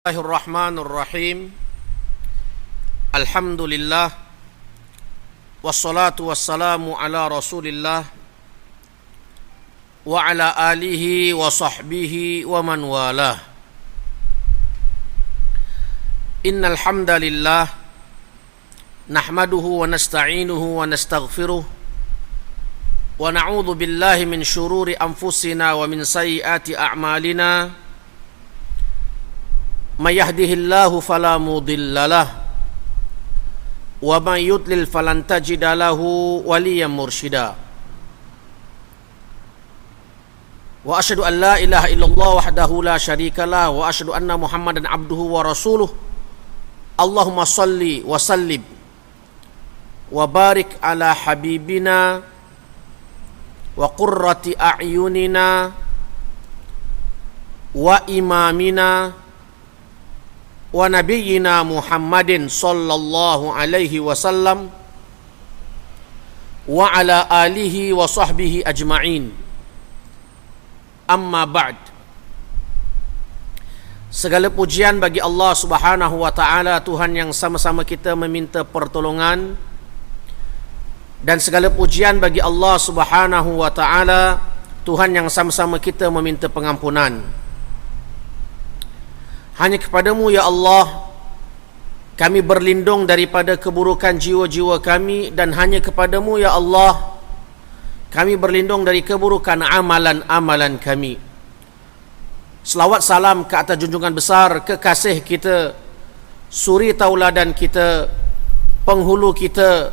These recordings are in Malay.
Bismillahirrahmanirrahim. Alhamdulillah. Wassalatu wassalamu ala Rasulillah wa ala alihi wa sahbihi wa man walah. Innal hamdalillah nahmaduhu wa nasta'inuhu wa nastaghfiruh wa na'udzu billahi min shururi anfusina wa min sayyiati a'malina. Man yahdihillahu fala mudilla lahu wa man yudlil falan tajida lahu waliyan mursyida. Wa asyhadu an la ilaha illallah wahdahu la syarika lah wa asyhadu anna Muhammadan abduhu wa rasuluh. Allahumma salli wa sallim wa barik ala habibina wa qurrati a'yunina wa imamina wa nabiyyina Muhammadin sallallahu alaihi wasallam wa ala alihi wa sahbihi ajma'in. Amma ba'd. Segala pujian bagi Allah Subhanahu wa taala, Tuhan yang sama-sama kita meminta pertolongan, dan segala pujian bagi Allah Subhanahu wa taala, Tuhan yang sama-sama kita meminta pengampunan. Hanya kepadamu ya Allah kami berlindung daripada keburukan jiwa-jiwa kami, dan hanya kepadamu ya Allah kami berlindung dari keburukan amalan-amalan kami. Selawat salam ke atas junjungan besar kekasih kita, suri tauladan kita, penghulu kita,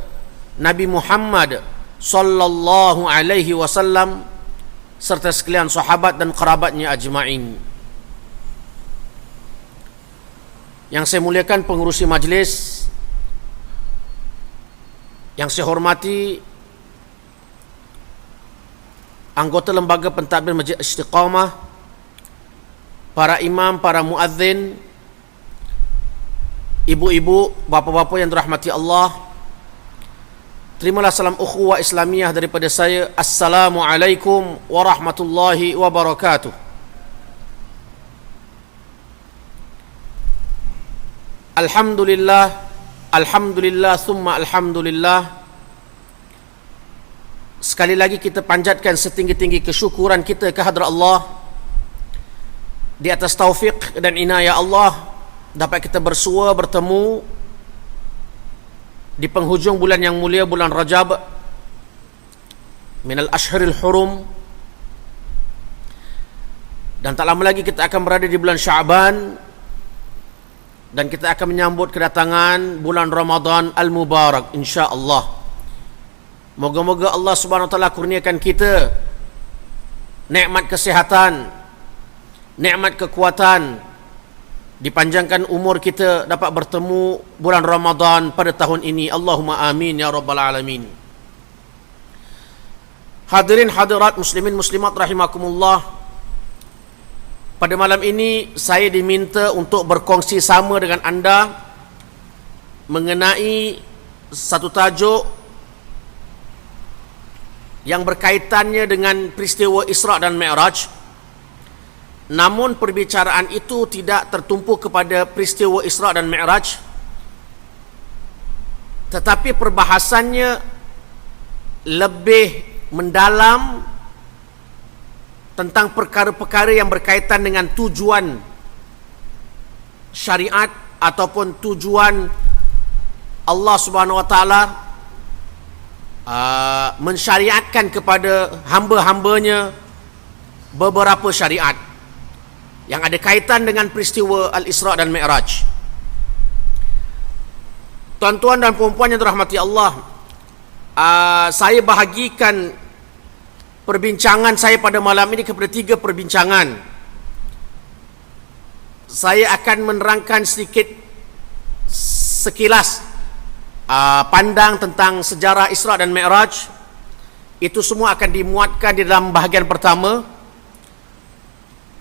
Nabi Muhammad sallallahu alaihi wasallam, serta sekalian sahabat dan kerabatnya ajma'in. Yang saya muliakan pengurusi majlis, yang saya hormati anggota lembaga pentadbir Masjid Istiqamah, para imam, para muadzin, ibu-ibu, bapa-bapa yang dirahmati Allah, terimalah salam ukhuwah Islamiyah daripada saya. Assalamualaikum warahmatullahi wabarakatuh. Alhamdulillah, alhamdulillah, summa alhamdulillah. Sekali lagi kita panjatkan setinggi-tinggi kesyukuran kita ke hadrat Allah di atas taufik dan inayah Allah dapat kita bersua bertemu di penghujung bulan yang mulia, bulan Rajab minal ashhuril hurum, dan tak lama lagi kita akan berada di bulan Sya'ban, dan kita akan menyambut kedatangan bulan Ramadan al-Mubarak insya-Allah. Moga-moga Allah Subhanahu wa taala kurniakan kita nikmat kesihatan, nikmat kekuatan, dipanjangkan umur kita dapat bertemu bulan Ramadan pada tahun ini. Allahumma amin ya rabbal alamin. Hadirin hadirat muslimin muslimat rahimakumullah. Pada malam ini saya diminta untuk berkongsi sama dengan anda mengenai satu tajuk yang berkaitannya dengan peristiwa Isra' dan Mi'raj. Namun perbicaraan itu tidak tertumpu kepada peristiwa Isra' dan Mi'raj, tetapi perbahasannya lebih mendalam tentang perkara-perkara yang berkaitan dengan tujuan syariat ataupun tujuan Allah Subhanahu wa taala mensyariatkan kepada hamba-hambanya beberapa syariat yang ada kaitan dengan peristiwa Al-Isra' dan Mi'raj. Tuan-tuan dan puan-puan yang dirahmati Allah, saya bahagikan perbincangan saya pada malam ini kepada 3 perbincangan. Saya akan menerangkan sedikit sekilas pandang tentang sejarah Isra' dan Mi'raj. Itu semua akan dimuatkan di dalam bahagian pertama.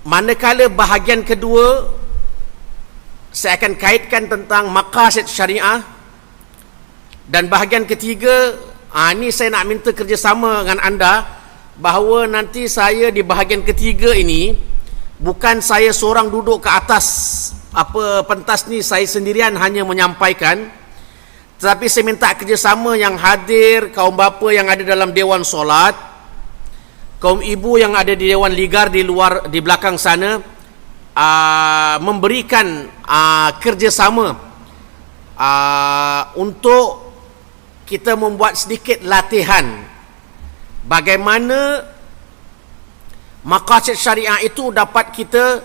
Manakala bahagian kedua saya akan kaitkan tentang maqasid syariah, dan bahagian ketiga ini saya nak minta kerjasama dengan anda, bahawa nanti saya di bahagian ketiga ini bukan saya seorang duduk ke atas pentas ni saya sendirian hanya menyampaikan, tetapi saya minta kerjasama yang hadir, kaum bapa yang ada dalam dewan solat, kaum ibu yang ada di dewan ligar di luar, di belakang sana, memberikan kerjasama untuk kita membuat sedikit latihan bagaimana maqasid syariah itu dapat kita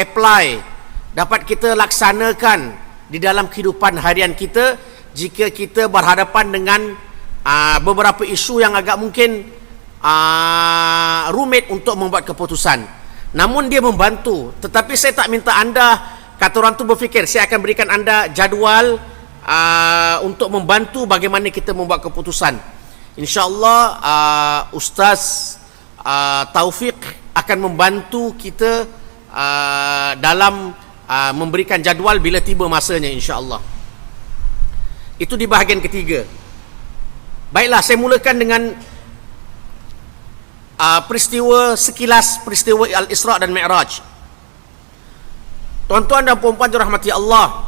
apply, dapat kita laksanakan di dalam kehidupan harian kita jika kita berhadapan dengan beberapa isu yang agak mungkin rumit untuk membuat keputusan. Namun dia membantu, tetapi saya tak minta anda, kata orang tu, berfikir saya akan berikan anda jadual untuk membantu bagaimana kita membuat keputusan. InsyaAllah Ustaz Taufik akan membantu kita dalam memberikan jadual bila tiba masanya, insyaAllah. Itu di bahagian ketiga. Baiklah, saya mulakan dengan peristiwa sekilas, peristiwa Al-Isra' dan Mi'raj. Tuan-tuan dan puan-puan dirahmati Allah,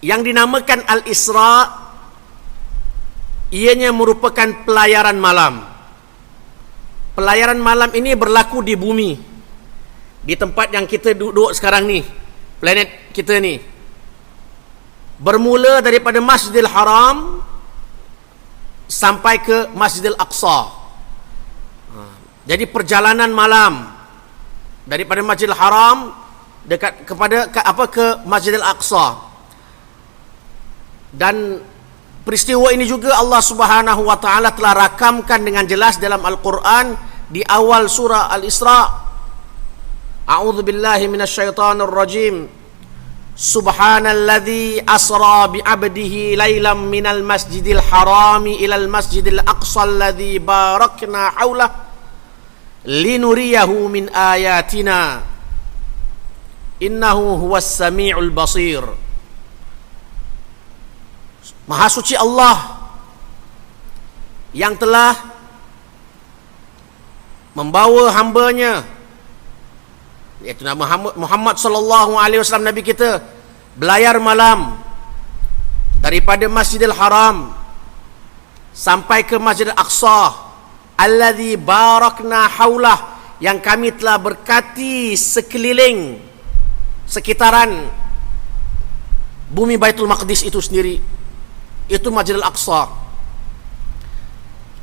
yang dinamakan Al-Isra' ianya merupakan pelayaran malam. Pelayaran malam ini berlaku di bumi, di tempat yang kita duduk sekarang ni, planet kita ni. Bermula daripada Masjidil Haram sampai ke Masjidil Aqsa. Jadi perjalanan malam daripada Masjidil Haram dekat ke Masjidil Aqsa. Dan peristiwa ini juga Allah Subhanahu wa taala telah rakamkan dengan jelas dalam Al-Quran di awal surah Al-Isra'. A'udzu billahi minasyaitonir rajim. Subhanalladzi asra bi 'abdihi lailan minal masjidil harami ilal masjidil aqsa alladzi barakna haulah linuriyahu min ayatina innahu huwas samiul basir. Maha suci Allah yang telah membawa hambanya, iaitu Muhammad sallallahu alaihi wasallam, Nabi kita, belayar malam daripada Masjidil Haram sampai ke Masjidil Aqsa alladzi barakna haulah, yang kami telah berkati sekeliling sekitaran bumi Baitul Maqdis itu sendiri. Itu Masjidil Aqsa.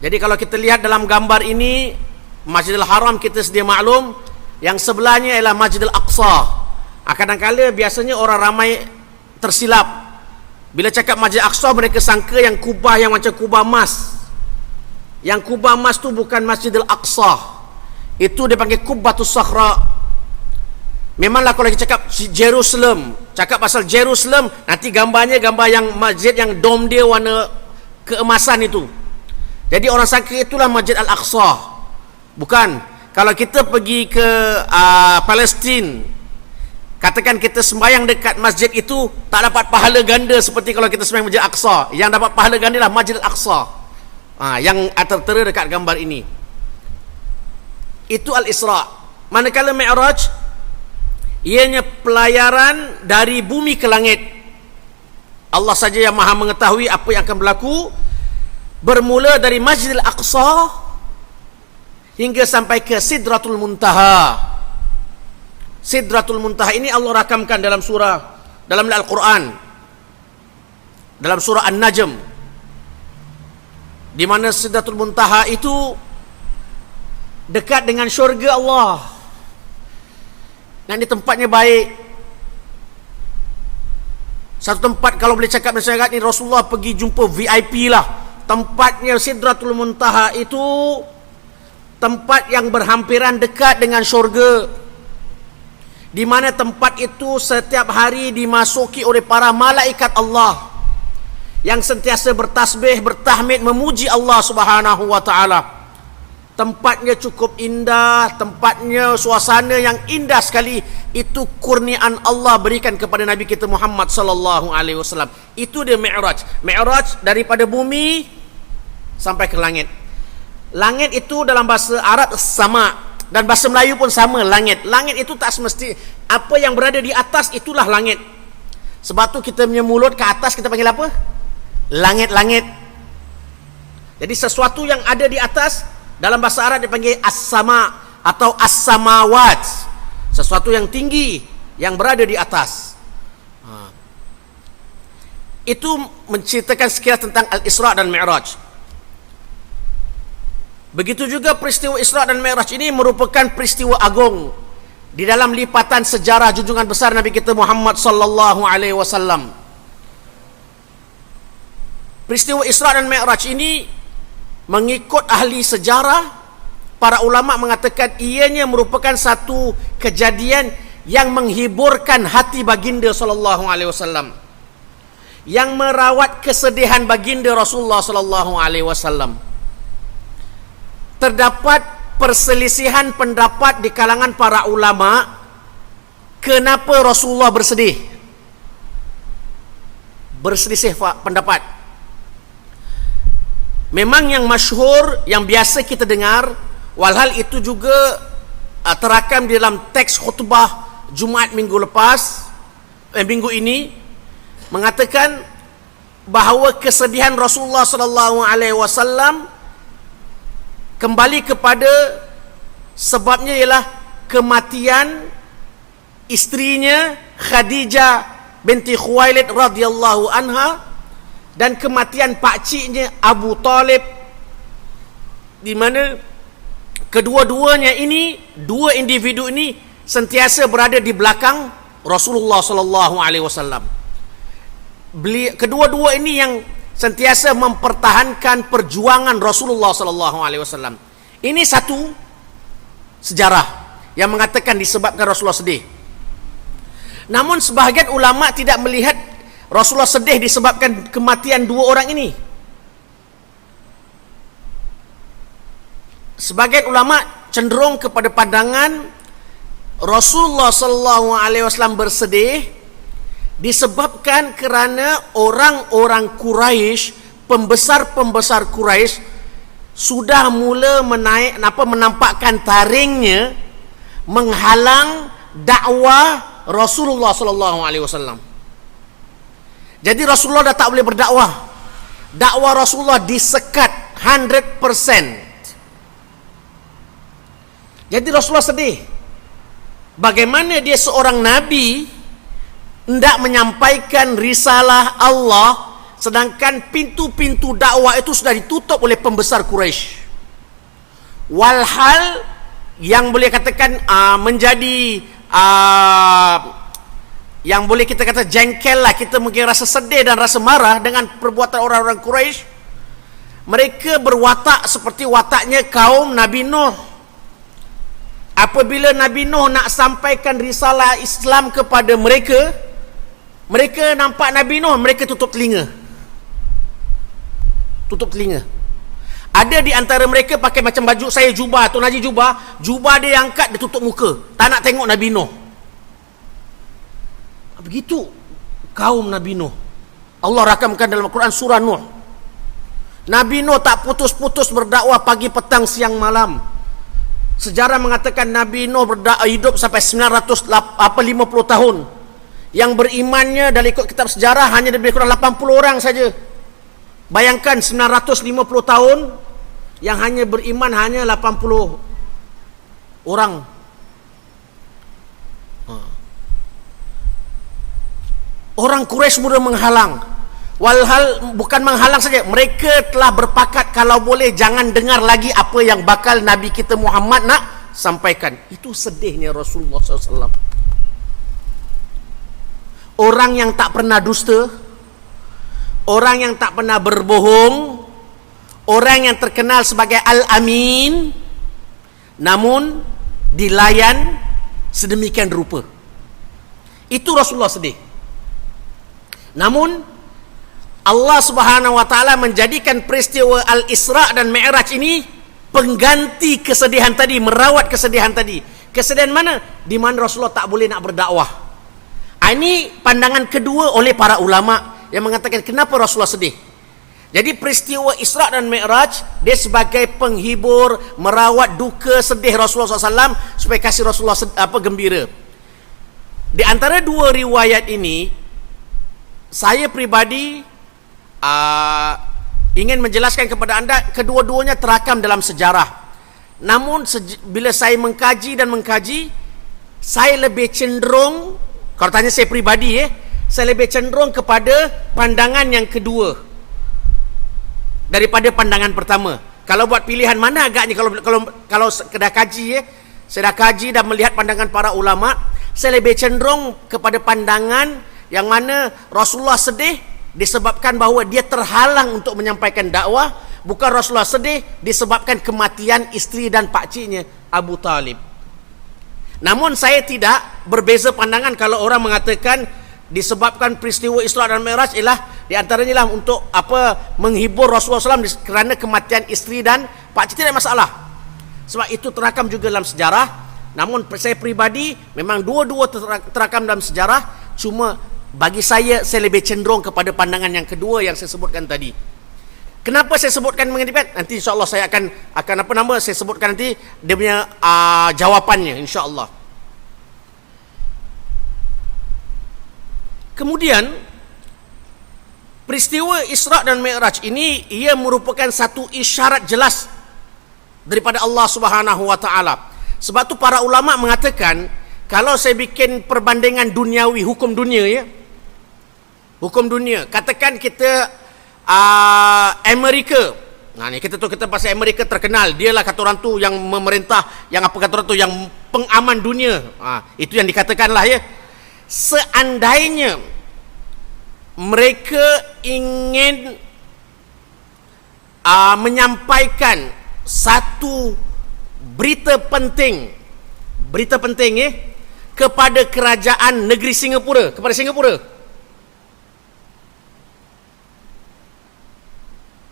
Jadi kalau kita lihat dalam gambar ini, Masjidil Haram kita sedia maklum, yang sebelahnya ialah Masjidil Aqsa. Kadang-kadang biasanya orang ramai tersilap. Bila cakap Masjidil Aqsa, mereka sangka yang kubah yang macam kubah emas. Yang kubah emas tu bukan Masjidil Aqsa. Itu dia panggil Kubbatus Sakhra. Memanglah kalau kita cakap Jerusalem, cakap pasal Jerusalem, nanti gambarnya gambar yang masjid yang dom dia warna keemasan itu. Jadi orang sangka itulah Masjid Al-Aqsa. Bukan. Kalau kita pergi ke Palestin, katakan kita sembahyang dekat masjid itu, tak dapat pahala ganda seperti kalau kita sembahyang Masjid Al-Aqsa. Yang dapat pahala ganda lah Masjid Al-Aqsa, yang tertera dekat gambar ini. Itu Al-Isra'. Manakala Mi'raj, ianya pelayaran dari bumi ke langit. Allah saja yang maha mengetahui apa yang akan berlaku. Bermula dari Masjidil Aqsa hingga sampai ke Sidratul Muntaha. Sidratul Muntaha ini Allah rakamkan dalam surah, dalam Al-Quran, dalam surah An-Najm, di mana Sidratul Muntaha itu dekat dengan syurga Allah. Dan ini tempatnya baik. Satu tempat kalau boleh cakap masyarakat ni, Rasulullah pergi jumpa VIP lah. Tempatnya Sidratul Muntaha itu tempat yang berhampiran dekat dengan syurga, di mana tempat itu setiap hari dimasuki oleh para malaikat Allah yang sentiasa bertasbih, bertahmid, memuji Allah Subhanahu wa taala. Tempatnya cukup indah, tempatnya suasana yang indah sekali. Itu kurniaan Allah berikan kepada Nabi kita Muhammad sallallahu alaihi wasallam. Itu dia Mi'raj. Mi'raj daripada bumi sampai ke langit. Langit itu dalam bahasa Arab sama. Dan bahasa Melayu pun sama, langit. Langit itu tak semesti apa yang berada di atas itulah langit. Sebab tu kita punya mulut ke atas kita panggil apa? Langit-langit. Jadi sesuatu yang ada di atas dalam bahasa Arab dipanggil as-sama atau as-samawat. Sesuatu yang tinggi yang berada di atas. Itu menceritakan sekilas tentang Al-Isra' dan Mi'raj. Begitu juga peristiwa Isra' dan Mi'raj ini merupakan peristiwa agung di dalam lipatan sejarah junjungan besar Nabi kita Muhammad sallallahu alaihi wasallam. Peristiwa Isra' dan Mi'raj ini mengikut ahli sejarah, para ulama mengatakan ianya merupakan satu kejadian yang menghiburkan hati baginda sallallahu alaihi wasallam, yang merawat kesedihan baginda Rasulullah sallallahu alaihi wasallam. Terdapat perselisihan pendapat di kalangan para ulama kenapa Rasulullah bersedih. Berselisih pendapat. Memang yang masyhur, yang biasa kita dengar, walhal itu juga terakam di dalam teks khutbah Jumaat minggu lepas, minggu ini, mengatakan bahawa kesedihan Rasulullah sallallahu alaihi wasallam kembali kepada sebabnya ialah kematian isterinya Khadijah binti Khuwailid radhiyallahu anha dan kematian pakciknya Abu Talib, di mana kedua-duanya ini, dua individu ini sentiasa berada di belakang Rasulullah sallallahu alaihi wasallam. Kedua-dua ini yang sentiasa mempertahankan perjuangan Rasulullah sallallahu alaihi wasallam. Ini satu sejarah yang mengatakan disebabkan Rasulullah sedih. Namun sebahagian ulama tidak melihat Rasulullah sedih disebabkan kematian dua orang ini. Sebagian ulama cenderung kepada pandangan Rasulullah sallallahu alaihi wasallam bersedih disebabkan kerana orang-orang Quraisy, pembesar-pembesar Quraisy sudah mula menampakkan taringnya menghalang dakwah Rasulullah sallallahu alaihi wasallam. Jadi Rasulullah dah tak boleh berdakwah. Dakwah Rasulullah disekat 100%. Jadi Rasulullah sedih. Bagaimana dia seorang nabi hendak menyampaikan risalah Allah, sedangkan pintu-pintu dakwah itu sudah ditutup oleh pembesar Quraisy. Walhal yang boleh katakan menjadi yang boleh kita kata jengkel lah, kita mungkin rasa sedih dan rasa marah dengan perbuatan orang-orang Quraisy. Mereka berwatak seperti wataknya kaum Nabi Nuh. Apabila Nabi Nuh nak sampaikan risalah Islam kepada mereka, mereka nampak Nabi Nuh, mereka tutup telinga. Tutup telinga. Ada di antara mereka pakai macam baju saya jubah, Tuan Haji jubah dia angkat, dia tutup muka. Tak nak tengok Nabi Nuh. Begitu kaum Nabi Nuh. Allah rakamkan dalam Al-Quran surah Nuh. Nabi Nuh tak putus-putus berdakwah pagi, petang, siang, malam. Sejarah mengatakan Nabi Nuh hidup sampai 950 tahun. Yang berimannya dari ikut kitab sejarah hanya lebih kurang 80 orang saja. Bayangkan 950 tahun yang hanya beriman hanya 80 orang. Orang Quraisy mula menghalang. Walhal bukan menghalang saja, mereka telah berpakat kalau boleh jangan dengar lagi apa yang bakal Nabi kita Muhammad nak sampaikan. Itu sedihnya Rasulullah SAW. Orang yang tak pernah dusta, orang yang tak pernah berbohong, orang yang terkenal sebagai Al-Amin, namun dilayan sedemikian rupa. Itu Rasulullah sedih. Namun Allah Subhanahu wa taala menjadikan peristiwa Al-Isra' dan Mi'raj ini pengganti kesedihan tadi, merawat kesedihan tadi. Kesedihan mana? Di mana Rasulullah tak boleh nak berdakwah. Ini pandangan kedua oleh para ulama yang mengatakan kenapa Rasulullah sedih. Jadi peristiwa Isra' dan Mi'raj dia sebagai penghibur, merawat duka sedih Rasulullah SAW supaya kasih Rasulullah gembira. Di antara dua riwayat ini, saya pribadi ingin menjelaskan kepada anda, kedua-duanya terakam dalam sejarah. Namun bila saya mengkaji, saya lebih cenderung, kalau tanya saya pribadi saya lebih cenderung kepada pandangan yang kedua daripada pandangan pertama. Kalau buat pilihan mana agaknya, kalau dah kaji saya dah kaji dan melihat pandangan para ulama, saya lebih cenderung kepada pandangan yang mana Rasulullah sedih disebabkan bahawa dia terhalang untuk menyampaikan dakwah, bukan Rasulullah sedih disebabkan kematian isteri dan pakciknya Abu Talib. Namun saya tidak berbeza pandangan kalau orang mengatakan disebabkan peristiwa Isra' dan Mi'raj ialah di antaranya lah untuk menghibur Rasulullah SAW kerana kematian isteri dan pakcik, tidak masalah. Sebab itu terakam juga dalam sejarah. Namun saya pribadi memang dua-dua terakam dalam sejarah, cuma bagi saya lebih cenderung kepada pandangan yang kedua yang saya sebutkan tadi. Kenapa saya sebutkan mengenai nanti insya-Allah saya akan saya sebutkan nanti dia punya jawapannya insya-Allah. Kemudian peristiwa Isra' dan Mi'raj ini ia merupakan satu isyarat jelas daripada Allah Subhanahu wa taala. Sebab tu para ulama mengatakan, kalau saya bikin perbandingan duniawi, hukum dunia hukum dunia, katakan kita Amerika. Nah ni kita pasal Amerika terkenal, dialah kata orang tu yang memerintah, yang kata orang tu yang pengaman dunia. Itu yang dikatakanlah Seandainya mereka ingin menyampaikan satu berita penting kepada kerajaan negeri Singapura, kepada Singapura,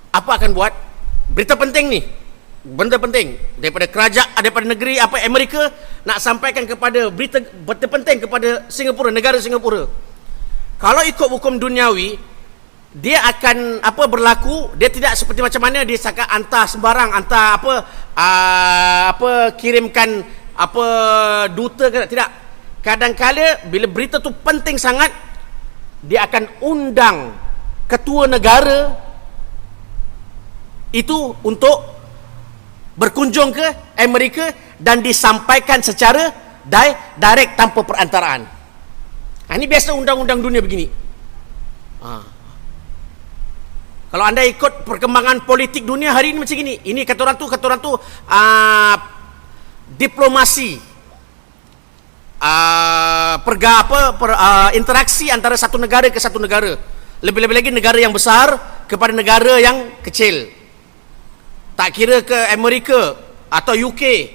apa akan buat? Berita penting ni, benda penting daripada kerajaan, daripada negeri Amerika, nak sampaikan kepada berita penting kepada Singapura, negara Singapura. Kalau ikut hukum duniawi, dia akan berlaku, dia tidak seperti macam mana dia cakap hantar sembarang, kirimkan duta ke tidak. Kadang-kala bila berita tu penting sangat, dia akan undang ketua negara itu untuk berkunjung ke Amerika dan disampaikan secara direct tanpa perantaraan. Ini biasa undang-undang dunia begini. Kalau anda ikut perkembangan politik dunia hari ini macam gini. Ini kata orang tu diplomasi, interaksi antara satu negara ke satu negara. Lebih-lebih lagi negara yang besar kepada negara yang kecil. Tak kira ke Amerika atau UK,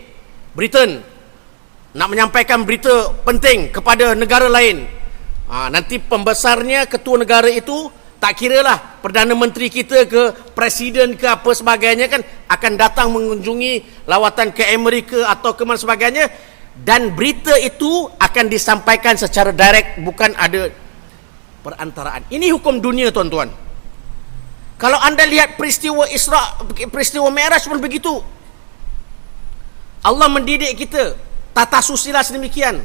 Britain, nak menyampaikan berita penting kepada negara lain. Nanti pembesarnya, ketua negara itu, tak kiralah Perdana Menteri kita ke Presiden ke apa sebagainya kan, akan datang mengunjungi lawatan ke Amerika atau ke mana sebagainya, dan berita itu akan disampaikan secara direct, bukan ada perantaraan. Ini hukum dunia, tuan-tuan. Kalau anda lihat peristiwa Isra', peristiwa Mi'raj pun begitu. Allah mendidik kita tata susila sedemikian.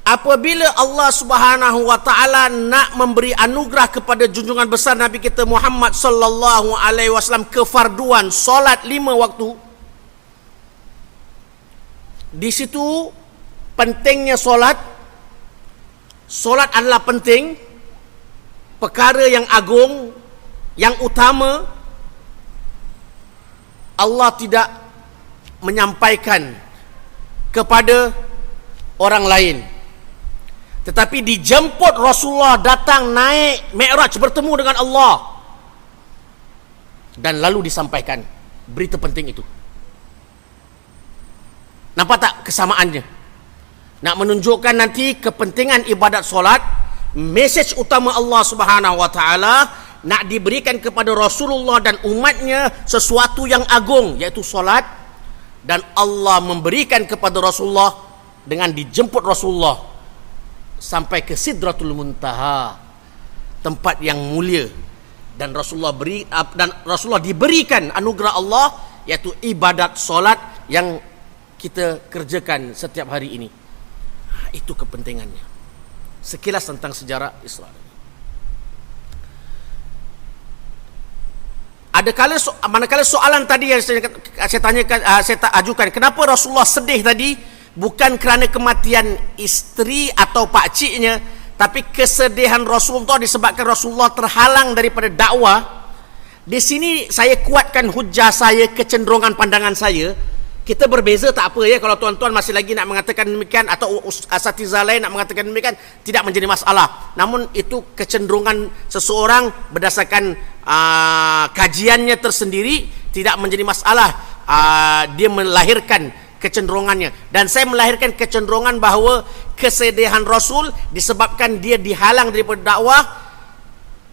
Apabila Allah Subhanahu wa taala nak memberi anugerah kepada junjungan besar Nabi kita Muhammad sallallahu alaihi wasallam kefarduan solat 5 waktu, di situ pentingnya solat. Solat adalah penting, perkara yang agung, yang utama. Allah tidak menyampaikan kepada orang lain, tetapi dijemput Rasulullah datang naik Mi'raj bertemu dengan Allah, dan lalu disampaikan berita penting itu. Nampak tak kesamaannya? Nak menunjukkan nanti kepentingan ibadat solat, mesej utama Allah Subhanahu wa taala nak diberikan kepada Rasulullah dan umatnya sesuatu yang agung, iaitu solat, dan Allah memberikan kepada Rasulullah dengan dijemput Rasulullah sampai ke Sidratul Muntaha. tempat yang mulia, dan Rasulullah diberikan anugerah Allah, iaitu ibadat solat yang kita kerjakan setiap hari ini. Itu kepentingannya. Sekilas tentang sejarah Isra. Manakala soalan tadi yang saya tanyakan, saya ajukan, kenapa Rasulullah sedih tadi? Bukan kerana kematian isteri atau pakciknya, tapi kesedihan Rasulullah disebabkan Rasulullah terhalang daripada dakwah. Di sini saya kuatkan hujah saya, kecenderungan pandangan saya. Kita berbeza tak apa ya, kalau tuan-tuan masih lagi nak mengatakan demikian atau asatizah lain nak mengatakan demikian, tidak menjadi masalah. Namun itu kecenderungan seseorang berdasarkan kajiannya tersendiri, tidak menjadi masalah. Dia melahirkan kecenderungannya, dan saya melahirkan kecenderungan bahawa kesedihan Rasul disebabkan dia dihalang daripada dakwah.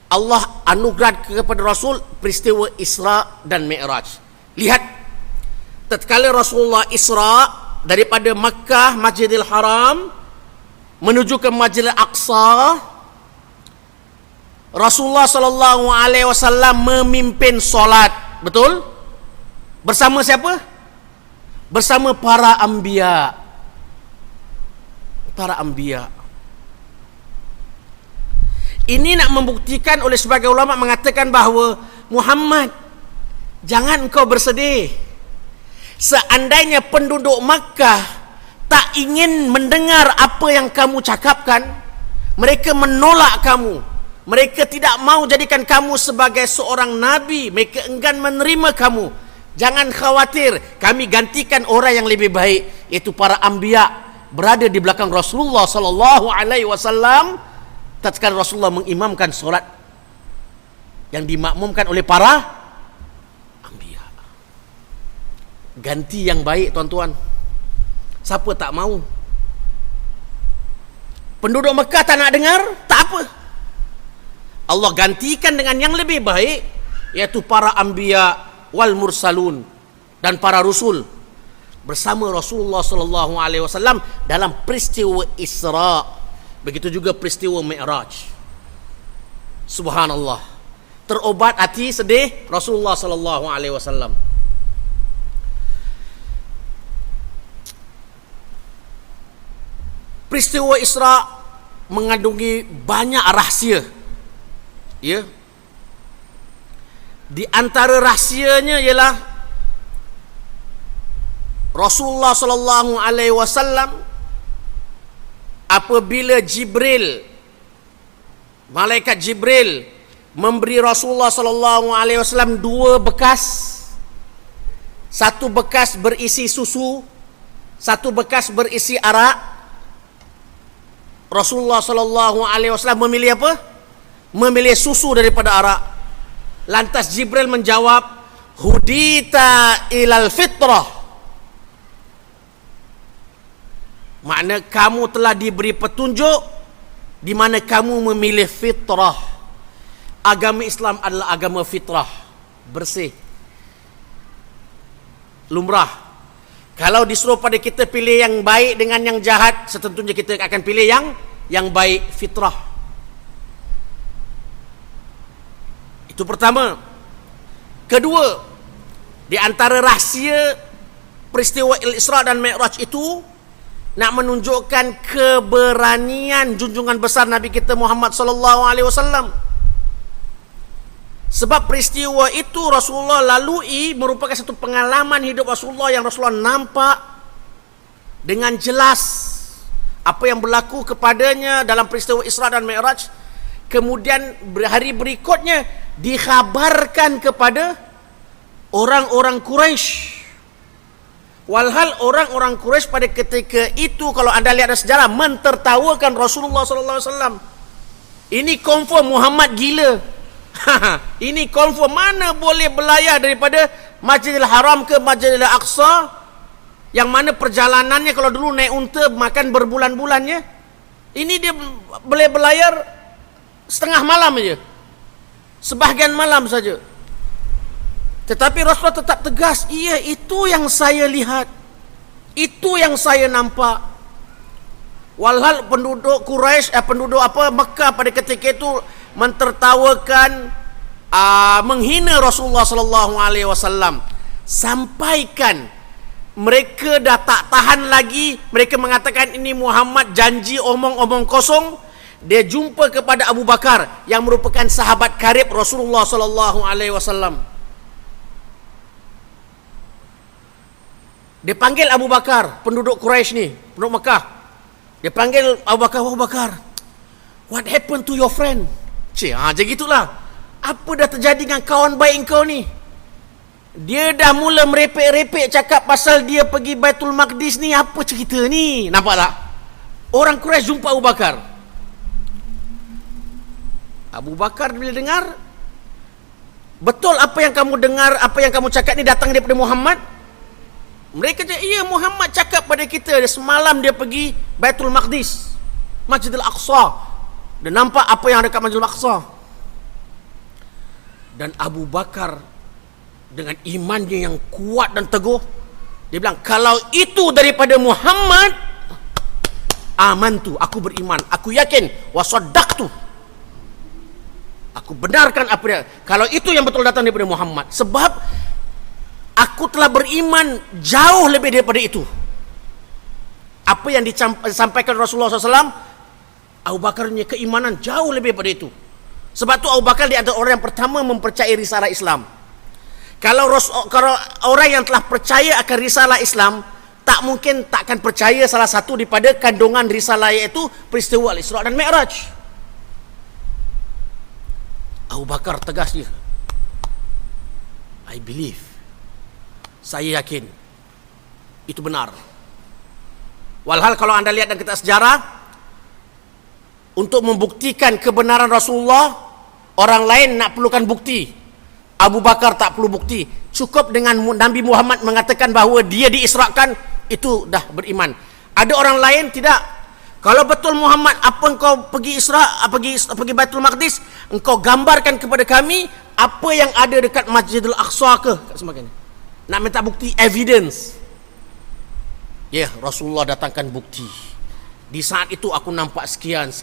Allah anugerah kepada Rasul peristiwa Isra dan Mi'raj. Lihat, tatkala Rasulullah Isra daripada Makkah, Masjidil Haram menuju ke Masjidil Aqsa, Rasulullah sallallahu alaihi wasallam memimpin solat, betul? Bersama siapa? Bersama para anbiya. Para anbiya. Ini nak membuktikan oleh sebagian ulama mengatakan bahawa Muhammad, jangan kau bersedih. Seandainya penduduk Makkah tak ingin mendengar apa yang kamu cakapkan, mereka menolak kamu, mereka tidak mau jadikan kamu sebagai seorang nabi, mereka enggan menerima kamu. Jangan khawatir, kami gantikan orang yang lebih baik, iaitu para anbiya berada di belakang Rasulullah sallallahu alaihi wasallam tatkala Rasulullah mengimamkan solat yang dimakmumkan oleh para ganti yang baik, tuan-tuan. Siapa tak mau? Penduduk Mekah tak nak dengar, tak apa. Allah gantikan dengan yang lebih baik, iaitu para anbiya wal mursalun, dan para rasul bersama Rasulullah sallallahu alaihi wasallam dalam peristiwa Isra. Begitu juga peristiwa Mi'raj. Subhanallah. Terobat hati sedih Rasulullah sallallahu alaihi wasallam. Peristiwa Isra mengandungi banyak rahsia. Ya. Di antara rahsianya ialah Rasulullah sallallahu alaihi wasallam apabila malaikat Jibril memberi Rasulullah sallallahu alaihi wasallam dua bekas. Satu bekas berisi susu, satu bekas berisi arak. Rasulullah sallallahu alaihi wasallam memilih apa? Memilih susu daripada arak. Lantas Jibril menjawab, "Hudita ilal fitrah." Makna kamu telah diberi petunjuk di mana kamu memilih fitrah. Agama Islam adalah agama fitrah, bersih, lumrah. Kalau disuruh pada kita pilih yang baik dengan yang jahat, setentunya kita akan pilih yang baik, fitrah. Itu pertama. Kedua, di antara rahsia peristiwa Isra dan Mi'raj itu nak menunjukkan keberanian junjungan besar Nabi kita Muhammad sallallahu alaihi wasallam. Sebab peristiwa itu Rasulullah lalui merupakan satu pengalaman hidup Rasulullah yang Rasulullah nampak dengan jelas apa yang berlaku kepadanya dalam peristiwa Isra dan Mi'raj. Kemudian hari berikutnya dikhabarkan kepada orang-orang Quraisy. Walhal orang-orang Quraisy pada ketika itu, kalau anda lihat dari sejarah, mentertawakan Rasulullah sallallahu alaihi wasallam. Ini confirm Muhammad gila. Ini confirm, mana boleh belayar daripada Masjidil Haram ke Masjidil Aqsa, yang mana perjalanannya kalau dulu naik unta makan berbulan-bulannya. Ini dia boleh belayar setengah malam saja, sebahagian malam saja. Tetapi Rasulullah tetap tegas, iya itu yang saya lihat, itu yang saya nampak. Walhal penduduk Quraisy, penduduk Mekah pada ketika itu mentertawakan, menghina Rasulullah sallallahu alaihi wasallam. Sampaikan mereka dah tak tahan lagi, mereka mengatakan ini Muhammad janji omong-omong kosong. Dia jumpa kepada Abu Bakar yang merupakan sahabat karib Rasulullah sallallahu alaihi wasallam. Dia panggil Abu Bakar, penduduk Quraisy ni, penduduk Mekah. Dia panggil Abu Bakar, what happened to your friend? Macam gitulah. Apa dah terjadi dengan kawan baik engkau ni? Dia dah mula merepek-repek cakap pasal dia pergi Baitul Maqdis ni. Apa cerita ni? Nampak tak? Orang Quraisy jumpa Abu Bakar. Abu Bakar bila dengar, betul apa yang kamu dengar, apa yang kamu cakap ni datang daripada Muhammad? Mereka cakap, iya, Muhammad cakap pada kita semalam dia pergi Baitul Maqdis, Masjidil Aqsa. Dia nampak apa yang ada kat Masjidil Aqsa. Dan Abu Bakar dengan imannya yang kuat dan teguh, dia bilang, kalau itu daripada Muhammad, amantu, aku beriman, aku yakin, wasaddaqtu, aku benarkan apa dia. Kalau itu yang betul datang daripada Muhammad, sebab aku telah beriman jauh lebih daripada itu. Apa yang disampaikan Rasulullah SAW, Abu Bakar punya keimanan jauh lebih daripada itu. Sebab tu Abu Bakar dia adalah orang yang pertama mempercayai risalah Islam. Kalau orang yang telah percaya akan risalah Islam, tak mungkin takkan percaya salah satu daripada kandungan risalah, iaitu peristiwa Al-Isra' dan Mi'raj. Abu Bakar tegas dia, I believe, saya yakin itu benar. Walhal kalau anda lihat dalam kitab sejarah, untuk membuktikan kebenaran Rasulullah, orang lain nak perlukan bukti, Abu Bakar tak perlu bukti. Cukup dengan Nabi Muhammad mengatakan bahawa dia diisrakan, itu dah beriman. Ada orang lain tidak. Kalau betul Muhammad, apa engkau pergi pergi Baitul Maqdis, engkau gambarkan kepada kami apa yang ada dekat Masjidil Aqsa ke, sebagainya. Nak minta bukti, evidence. Ya, Rasulullah datangkan bukti. Di saat itu aku nampak sekian,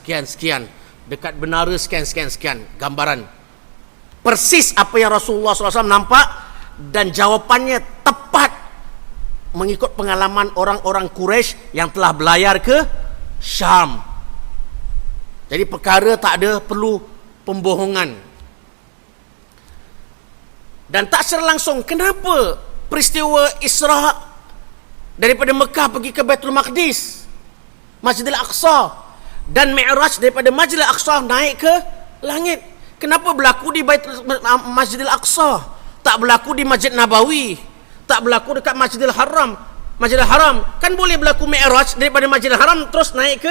dekat menara sekian, gambaran. Persis apa yang Rasulullah SAW nampak, dan jawapannya tepat mengikut pengalaman orang-orang Quraisy yang telah berlayar ke Syam. Jadi perkara tak ada perlu pembohongan. Dan tak secara langsung, kenapa peristiwa Isra' daripada Mekah pergi ke Baitul Maqdis, Masjidil Aqsa, dan Mi'raj daripada Masjidil Aqsa naik ke langit? Kenapa berlaku di Masjidil Aqsa? Tak berlaku di Masjid Nabawi, tak berlaku dekat Masjidil Haram. Masjidil Haram kan boleh berlaku Mi'raj daripada Masjidil Haram terus naik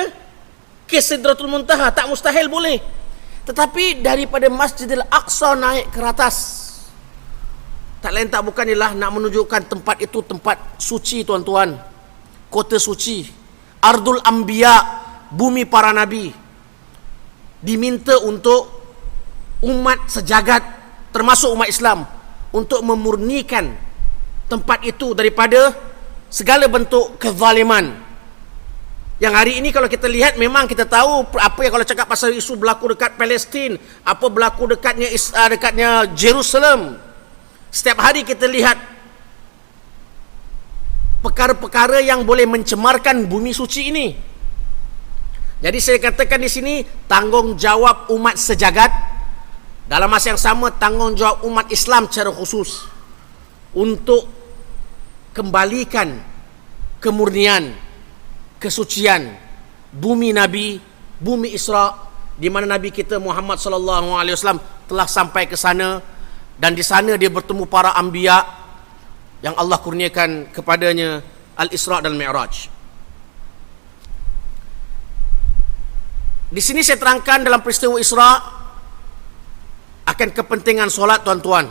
ke Sidratul Muntaha, tak mustahil boleh. Tetapi daripada Masjidil Aqsa naik ke atas, tak lain tak bukan ialah nak menunjukkan tempat itu tempat suci, tuan-tuan, kota suci, Ardul Anbiya, bumi para nabi. Diminta untuk umat sejagat, termasuk umat Islam, untuk memurnikan tempat itu daripada segala bentuk kezaliman. Yang hari ini kalau kita lihat, memang kita tahu apa yang kalau cakap pasal isu berlaku dekat Palestin, apa berlaku dekatnya Jerusalem. Setiap hari kita lihat perkara-perkara yang boleh mencemarkan bumi suci ini. Jadi saya katakan di sini, tanggungjawab umat sejagat, dalam masa yang sama tanggungjawab umat Islam secara khusus, untuk kembalikan kemurnian, kesucian bumi Nabi, bumi Isra', di mana Nabi kita Muhammad sallallahu alaihi wasallam telah sampai ke sana, dan di sana dia bertemu para anbiya yang Allah kurniakan kepadanya Al-Isra' dan Mi'raj. Di sini saya terangkan dalam peristiwa Isra' akan kepentingan solat, tuan-tuan.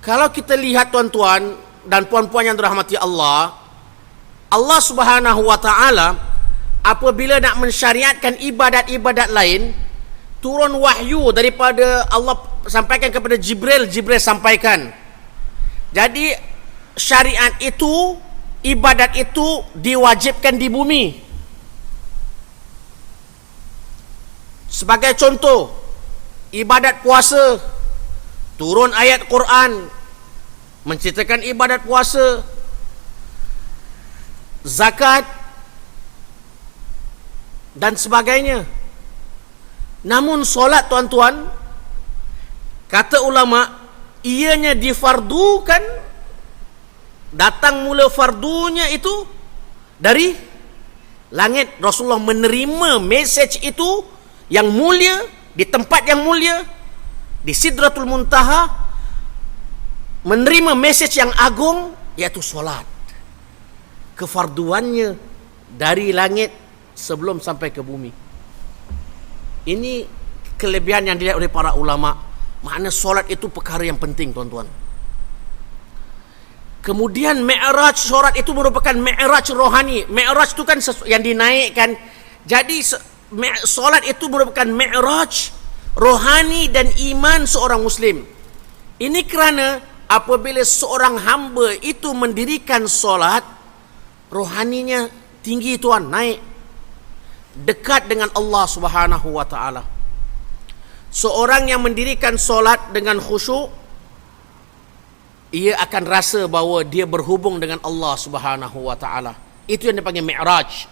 Kalau kita lihat, tuan-tuan dan puan-puan yang dirahmati Allah, Allah Subhanahu wa taala apabila nak mensyariatkan ibadat-ibadat lain, turun wahyu daripada Allah sampaikan kepada Jibril, Jibril sampaikan. Jadi syariat itu, ibadat itu diwajibkan di bumi. Sebagai contoh, ibadat puasa, turun ayat Quran menceritakan ibadat puasa, zakat dan sebagainya. Namun solat, tuan-tuan, kata ulama, ianya difardukan, datang mula fardunya itu dari langit. Rasulullah menerima mesej itu yang mulia, di tempat yang mulia, di Sidratul Muntaha, menerima mesej yang agung, yaitu solat. Kefarduannya dari langit sebelum sampai ke bumi. Ini kelebihan yang dilihat oleh para ulama. Makna solat itu perkara yang penting, tuan-tuan. Kemudian Mi'raj, solat itu merupakan Mi'raj rohani. Mi'raj itu kan yang dinaikkan. Jadi solat itu merupakan Mi'raj rohani dan iman seorang Muslim. Ini kerana apabila seorang hamba itu mendirikan solat, rohaninya tinggi, tuan, naik, dekat dengan Allah Subhanahu wa taala. Seorang yang mendirikan solat dengan khusyuk, ia akan rasa bahawa dia berhubung dengan Allah Subhanahu wa taala. Itu yang dipanggil Mi'raj.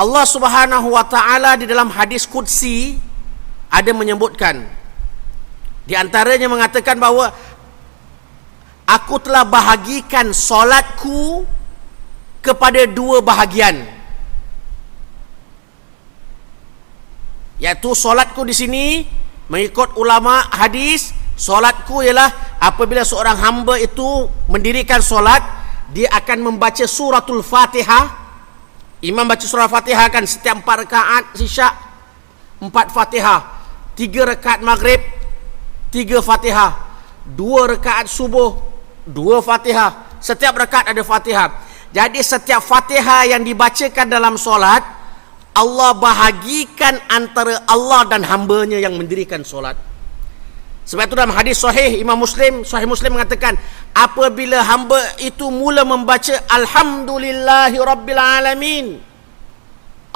Allah Subhanahu wa taala di dalam hadis qudsi ada menyebutkan, di antaranya mengatakan bahawa aku telah bahagikan solatku kepada dua bahagian. Iaitu solatku di sini, mengikut ulama hadis, solatku ialah apabila seorang hamba itu mendirikan solat, dia akan membaca suratul Fatihah. Imam baca surah Fatihah kan setiap 4 rakaat isyak, 4 Fatihah. 3 rakaat maghrib, 3 Fatihah. 2 rakaat subuh, 2 Fatihah. Setiap rakaat ada Fatihah. Jadi setiap Fatihah yang dibacakan dalam solat, Allah bahagikan antara Allah dan hambanya yang mendirikan solat. Sebab itu dalam hadis sahih Imam Muslim, Sahih Muslim mengatakan, apabila hamba itu mula membaca Alhamdulillahi Rabbil Alamin,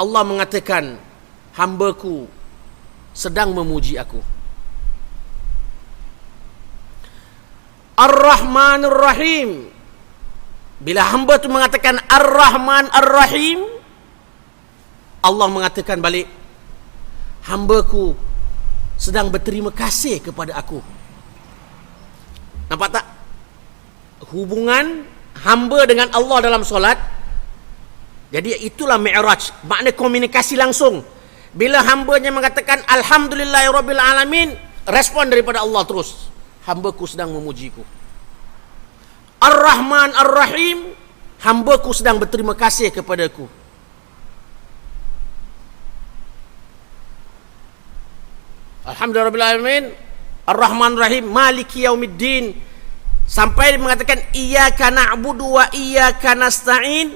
Allah mengatakan, hambaku sedang memuji aku. Ar-Rahmanur Rahim, bila hamba itu mengatakan Ar-Rahman Ar-Rahim, Allah mengatakan balik, hambaku sedang berterima kasih kepada aku. Nampak tak? Hubungan hamba dengan Allah dalam solat. Jadi itulah Mi'raj, makna komunikasi langsung. Bila hambanya mengatakan Alhamdulillahirabbil alamin, respon daripada Allah terus, hambaku sedang memujiku. Ar-Rahman Ar-Rahim, hambaku sedang berterima kasih kepadaku. Alhamdulillahirabbil alamin, Ar-Rahman Ar-Rahim, Maliki Yaumiddin, sampai mengatakan iyyaka na'budu wa iyyaka nasta'in.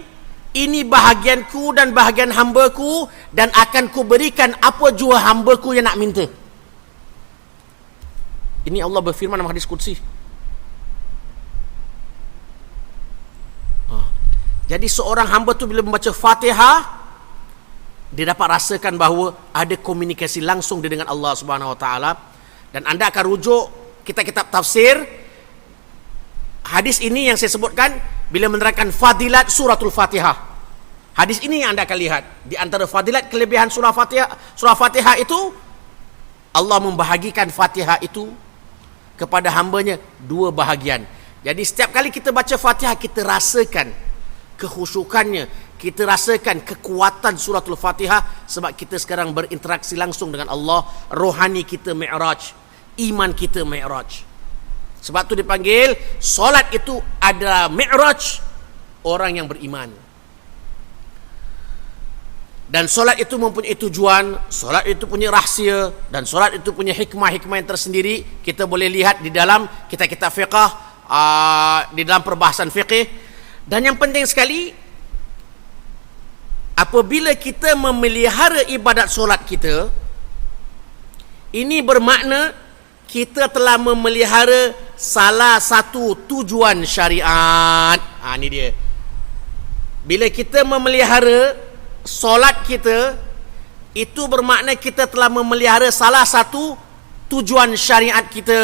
Ini bahagianku dan bahagian hambaku, dan akan kuberikan apa jua hambaku yang nak minta. Ini Allah berfirman dalam hadis qudsi. Jadi seorang hamba tu bila membaca Fatihah, dia dapat rasakan bahawa ada komunikasi langsung dia dengan Allah Subhanahu wa taala. Dan anda akan rujuk kitab-kitab tafsir. Hadis ini yang saya sebutkan bila menerangkan fadilat suratul Fatihah. Hadis ini yang anda akan lihat. Di antara fadilat kelebihan surah Fatihah itu, Allah membahagikan Fatihah itu kepada hambanya dua bahagian. Jadi setiap kali kita baca Fatihah, kita rasakan kekhusyukannya, kita rasakan kekuatan suratul Fatihah, sebab kita sekarang berinteraksi langsung dengan Allah. Rohani kita Mi'raj, iman kita Mi'raj. Sebab tu dipanggil solat itu adalah Mi'raj orang yang beriman. Dan solat itu mempunyai tujuan, solat itu punya rahsia, dan solat itu punya hikmah-hikmah yang tersendiri. Kita boleh lihat di dalam kitab-kitab fiqh, di dalam perbahasan fiqh. Dan yang penting sekali, apabila kita memelihara ibadat solat kita, ini bermakna kita telah memelihara salah satu tujuan syariat. Ini dia. Bila kita memelihara solat kita, itu bermakna kita telah memelihara salah satu tujuan syariat kita.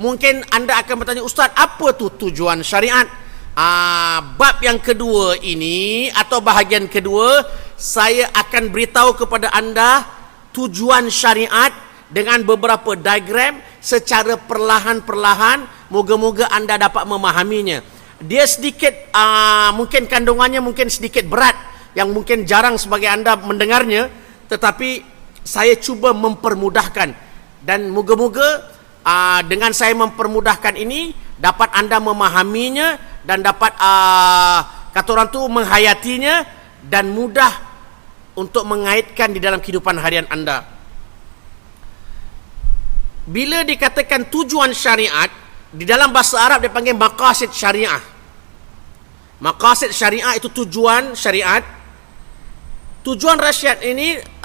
Mungkin anda akan bertanya, Ustaz, apa tu tujuan syariat? Bab yang kedua ini atau bahagian kedua, saya akan beritahu kepada anda tujuan syariat dengan beberapa diagram secara perlahan-perlahan. Moga-moga anda dapat memahaminya. Dia sedikit mungkin kandungannya mungkin sedikit berat, yang mungkin jarang sebagai anda mendengarnya, tetapi saya cuba mempermudahkan, dan moga-moga dengan saya mempermudahkan ini dapat anda memahaminya dan dapat kata orang tu menghayatinya dan mudah untuk mengaitkan di dalam kehidupan harian anda. Bila dikatakan tujuan syariat, di dalam bahasa Arab dia panggil maqasid syariah. Maqasid syariah itu tujuan syariat. Tujuan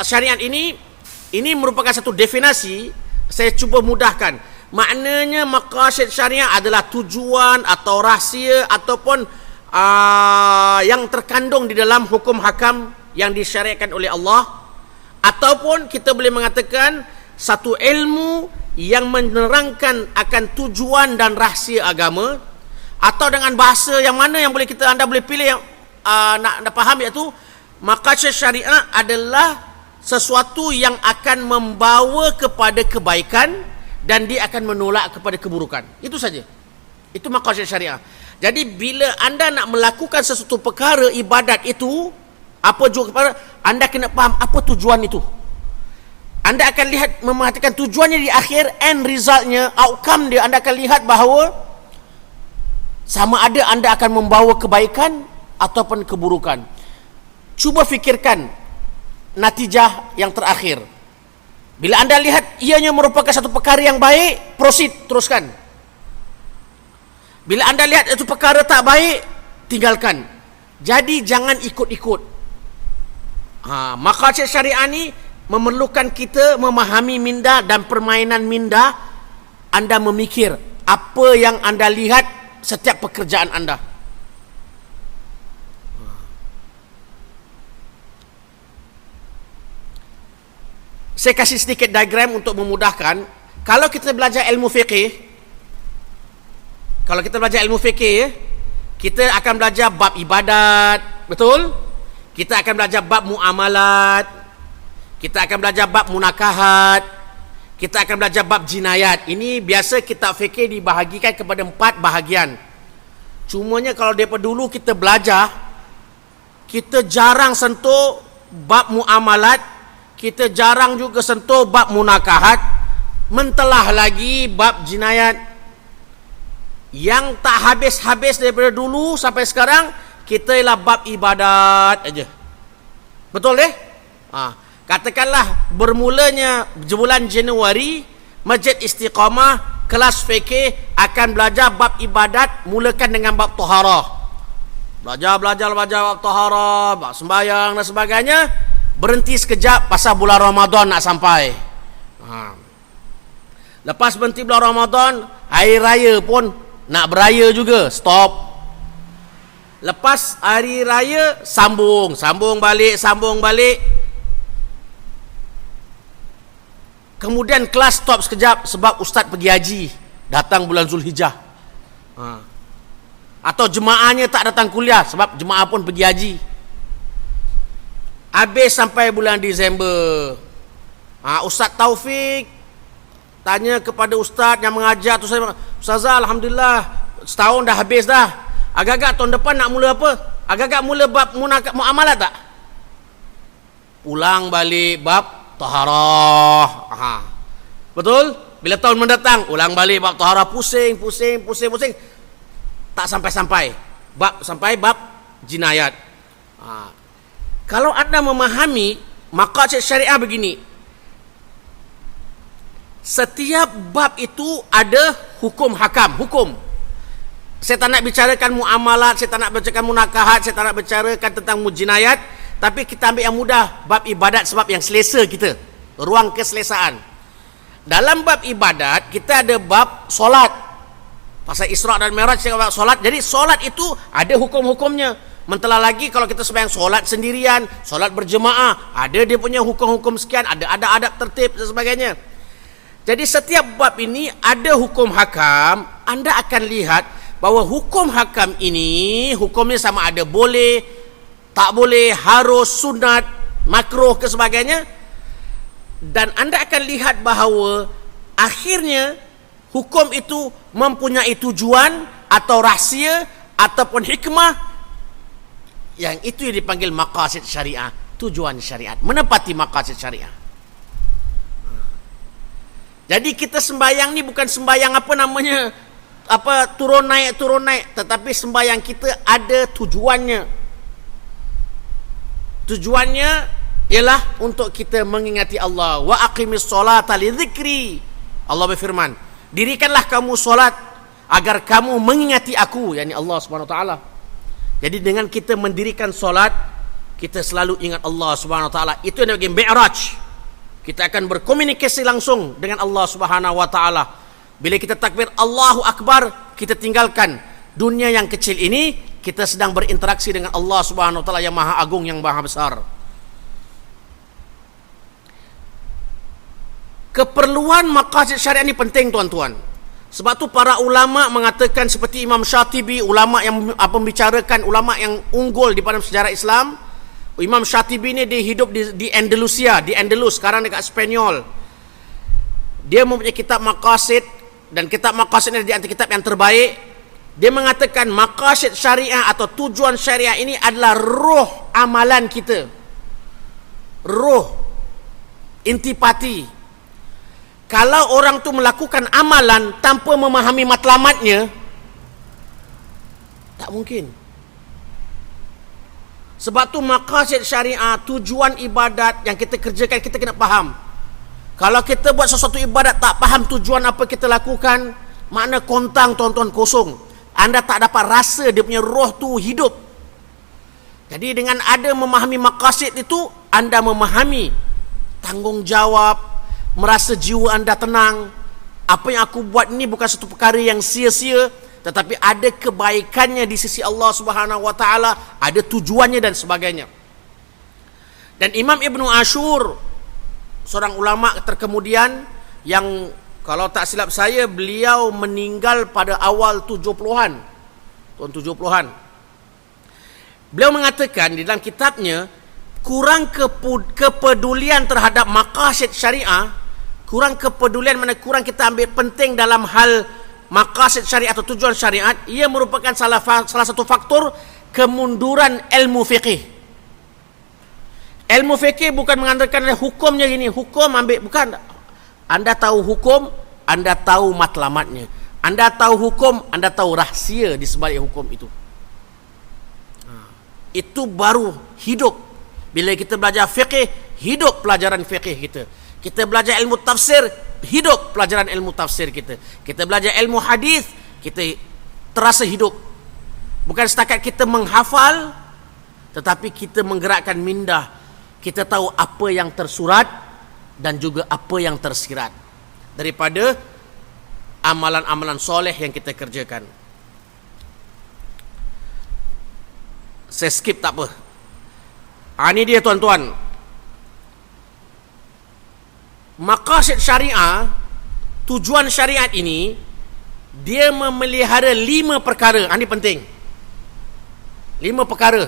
syariat ini merupakan satu definisi. Saya cuba mudahkan. Maknanya maqasid syariah adalah tujuan atau rahsia ataupun yang terkandung di dalam hukum hakam yang disyariatkan oleh Allah, ataupun kita boleh mengatakan satu ilmu yang menerangkan akan tujuan dan rahsia agama, atau dengan bahasa yang mana yang boleh anda boleh pilih yang nak faham, iaitu maqasid syariah adalah sesuatu yang akan membawa kepada kebaikan dan dia akan menolak kepada keburukan. Itu saja. Itu maqasid syariah. Jadi bila anda nak melakukan sesuatu perkara ibadat itu, apa juga anda kena faham apa tujuan itu. Anda akan lihat mematikan tujuannya di akhir, end resultnya, outcome dia, anda akan lihat bahawa sama ada anda akan membawa kebaikan ataupun keburukan. Cuba fikirkan natijah yang terakhir. Bila anda lihat ianya merupakan satu perkara yang baik, proceed, teruskan. Bila anda lihat itu perkara tak baik, tinggalkan. Jadi jangan ikut-ikut. Maqasid syariah ni memerlukan kita memahami minda dan permainan minda. Anda memikir apa yang anda lihat setiap pekerjaan anda. Saya kasih sedikit diagram untuk memudahkan. Kalau kita belajar ilmu fiqih, kita akan belajar bab ibadat, betul? Kita akan belajar bab muamalat, kita akan belajar bab munakahat, kita akan belajar bab jinayat. Ini biasa kitab fikih dibahagikan kepada 4 bahagian. Cumanya kalau daripada dulu kita belajar, kita jarang sentuh bab muamalat, kita jarang juga sentuh bab munakahat, mentelah lagi bab jinayat. Yang tak habis-habis daripada dulu sampai sekarang, kita ialah bab ibadat aja. Betul deh? Katakanlah bermulanya bulan Januari, Masjid Istiqamah kelas fikih akan belajar bab ibadat, mulakan dengan bab taharah. Belajar bab taharah, bab sembahyang dan sebagainya. Berhenti sekejap pasal bulan Ramadan nak sampai. Lepas berhenti bulan Ramadan, hari raya pun nak beraya juga, stop. Lepas hari raya sambung balik. Kemudian kelas stop sekejap sebab ustaz pergi haji, datang bulan Zulhijjah. Atau jemaahnya tak datang kuliah sebab jemaah pun pergi haji. Habis sampai bulan Disember. Ustaz Taufik tanya kepada ustaz yang mengajar tu, saya, Ustazah, alhamdulillah setahun dah habis dah. Agak-agak tahun depan nak mula apa? Agak-agak mula bab muamalat tak? Pulang balik bab taharah. Betul? Bila tahun mendatang ulang balik bab taharah, pusing. Tak sampai-sampai. Sampai bab jinayat. Kalau anda memahami maqasid syariah begini, setiap bab itu ada hukum hakam, hukum. Saya tak nak bicarakan muamalat, saya tak nak bicarakan munakahat, saya tak nak bicarakan tentang jinayat, tapi kita ambil yang mudah, bab ibadat, sebab yang selesa kita, ruang keselesaan. Dalam bab ibadat kita ada bab solat. Pasal Isra dan Mi'raj saya bab solat. Jadi solat itu ada hukum-hukumnya. Mentala lagi kalau kita sembahyang solat sendirian, solat berjemaah, ada dia punya hukum-hukum sekian, ada adab tertib dan sebagainya. Jadi setiap bab ini ada hukum hakam. Anda akan lihat bahawa hukum hakam ini hukumnya sama ada boleh, tak boleh, harus, sunat, makruh ke sebagainya. Dan anda akan lihat bahawa akhirnya hukum itu mempunyai tujuan atau rahsia ataupun hikmah, yang itu yang dipanggil maqasid syariah, tujuan syariat, menepati maqasid syariah. Jadi kita sembahyang ni bukan sembahyang turun naik, tetapi sembahyang kita ada tujuannya. Tujuannya ialah untuk kita mengingati Allah. Wa aqimis solata li dzikri. Allah berfirman, dirikanlah kamu solat agar kamu mengingati aku, yakni Allah Subhanahu wa taala. Jadi dengan kita mendirikan solat, kita selalu ingat Allah Subhanahu wa taala. Itu yang dipanggil mi'raj. Kita akan berkomunikasi langsung dengan Allah Subhanahu wa taala. Bila kita takbir Allahu Akbar, kita tinggalkan dunia yang kecil ini, kita sedang berinteraksi dengan Allah Subhanahu wa taala yang Maha Agung, yang Maha Besar. Keperluan maqasid syariat ini penting, tuan-tuan. Sebab tu para ulama mengatakan, seperti Imam Syatibi, ulama yang membicarakan, ulama yang unggul di dalam sejarah Islam. Imam Syatibi ni dia hidup di Andalusia, di Andalus, sekarang dekat Spanyol. Dia mempunyai kitab maqasid, dan kitab maqasid ini di antara kitab yang terbaik. Dia mengatakan maqasid syariah atau tujuan syariah ini adalah roh amalan kita. Roh, intipati. Kalau orang tu melakukan amalan tanpa memahami matlamatnya, tak mungkin. Sebab tu maqasid syariah, tujuan ibadat yang kita kerjakan, kita kena faham. Kalau kita buat sesuatu ibadat tak faham tujuan apa kita lakukan, makna kontang, tuan-tuan, kosong. Anda tak dapat rasa dia punya roh tu hidup. Jadi dengan ada memahami maqasid itu, anda memahami tanggungjawab, merasa jiwa anda tenang. Apa yang aku buat ini bukan satu perkara yang sia-sia, tetapi ada kebaikannya di sisi Allah Subhanahu wa taala, ada tujuannya dan sebagainya. Dan Imam Ibnu Ashur, seorang ulama terkemudian yang kalau tak silap saya beliau meninggal pada awal 70-an, tahun 70-an. Beliau mengatakan di dalam kitabnya, kurang kepedulian terhadap maqasid syariah, kurang kepedulian, mana kurang kita ambil penting dalam hal maqasid syariat atau tujuan syariat, ia merupakan salah satu faktor kemunduran ilmu fiqih. Ilmu fiqih bukan mengandalkan hukumnya gini, hukum ambil, bukan. Anda tahu hukum, anda tahu matlamatnya. Anda tahu hukum, anda tahu rahsia di sebalik hukum itu. Itu baru hidup. Bila kita belajar fiqih, hidup pelajaran fiqih kita. Kita belajar ilmu tafsir, hidup pelajaran ilmu tafsir kita. Kita belajar ilmu hadis, kita terasa hidup. Bukan setakat kita menghafal, tetapi kita menggerakkan minda. Kita tahu apa yang tersurat dan juga apa yang tersirat daripada amalan-amalan soleh yang kita kerjakan. Saya skip tak apa. Ini dia, tuan-tuan. Maqasid syariah, tujuan syariat ini, dia memelihara 5 perkara. Ini penting. 5 perkara.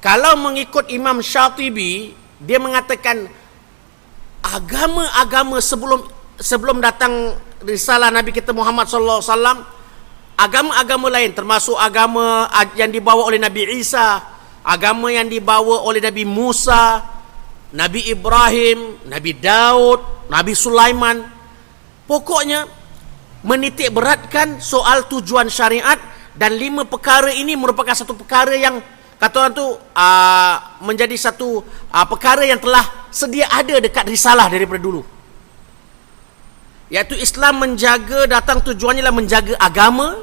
Kalau mengikut Imam Syatibi, dia mengatakan agama-agama sebelum datang risalah Nabi kita Muhammad sallallahu alaihi wasallam, agama-agama lain termasuk agama yang dibawa oleh Nabi Isa, agama yang dibawa oleh Nabi Musa, Nabi Ibrahim, Nabi Daud, Nabi Sulaiman, pokoknya menitik beratkan soal tujuan syariat. Dan 5 perkara ini merupakan satu perkara yang kata orang tu menjadi satu perkara yang telah sedia ada dekat risalah daripada dulu. Iaitu Islam menjaga, datang tujuannya adalah menjaga agama.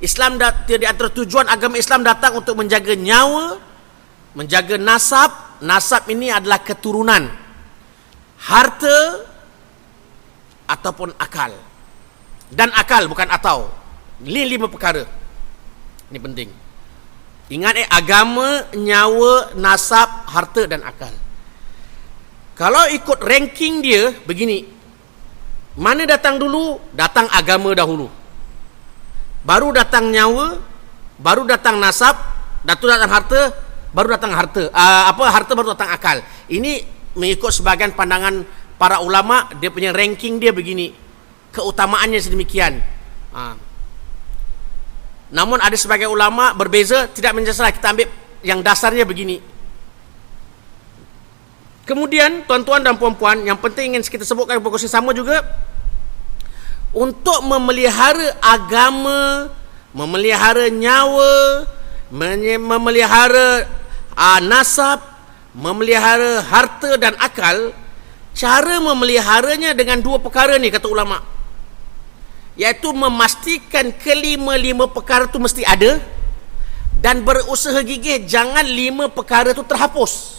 Islam di antara tujuan agama Islam datang untuk menjaga nyawa, menjaga nasab. Nasab ini adalah keturunan, harta ataupun akal. Dan akal, bukan atau. Ini 5 perkara. Ini penting. Ingat agama, nyawa, nasab, harta dan akal. Kalau ikut ranking dia begini. Mana datang dulu? Datang agama dahulu. Baru datang nyawa, baru datang nasab, datang harta, baru datang harta. Harta baru datang akal. Ini mengikut sebagian pandangan para ulama, dia punya ranking dia begini. Keutamaannya sedemikian. Namun ada sebagian ulama berbeza, tidak menjelaskan. Kita ambil yang dasarnya begini. Kemudian tuan-tuan dan puan-puan, yang penting ingin kita sebutkan pokoknya sama juga, untuk memelihara agama, memelihara nyawa, memelihara nasab, memelihara harta dan akal, cara memeliharanya dengan dua perkara ni kata ulama, iaitu memastikan kelima-lima perkara tu mesti ada dan berusaha gigih jangan 5 perkara tu terhapus.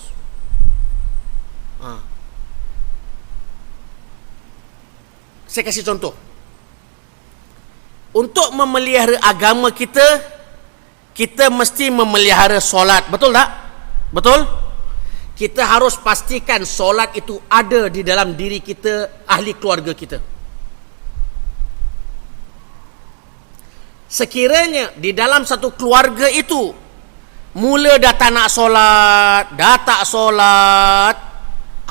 Saya kasih contoh. Untuk memelihara agama kita, kita mesti memelihara solat. Betul tak? Betul? Kita harus pastikan solat itu ada di dalam diri kita, ahli keluarga kita. Sekiranya di dalam satu keluarga itu mula dah tak nak solat, dah tak solat,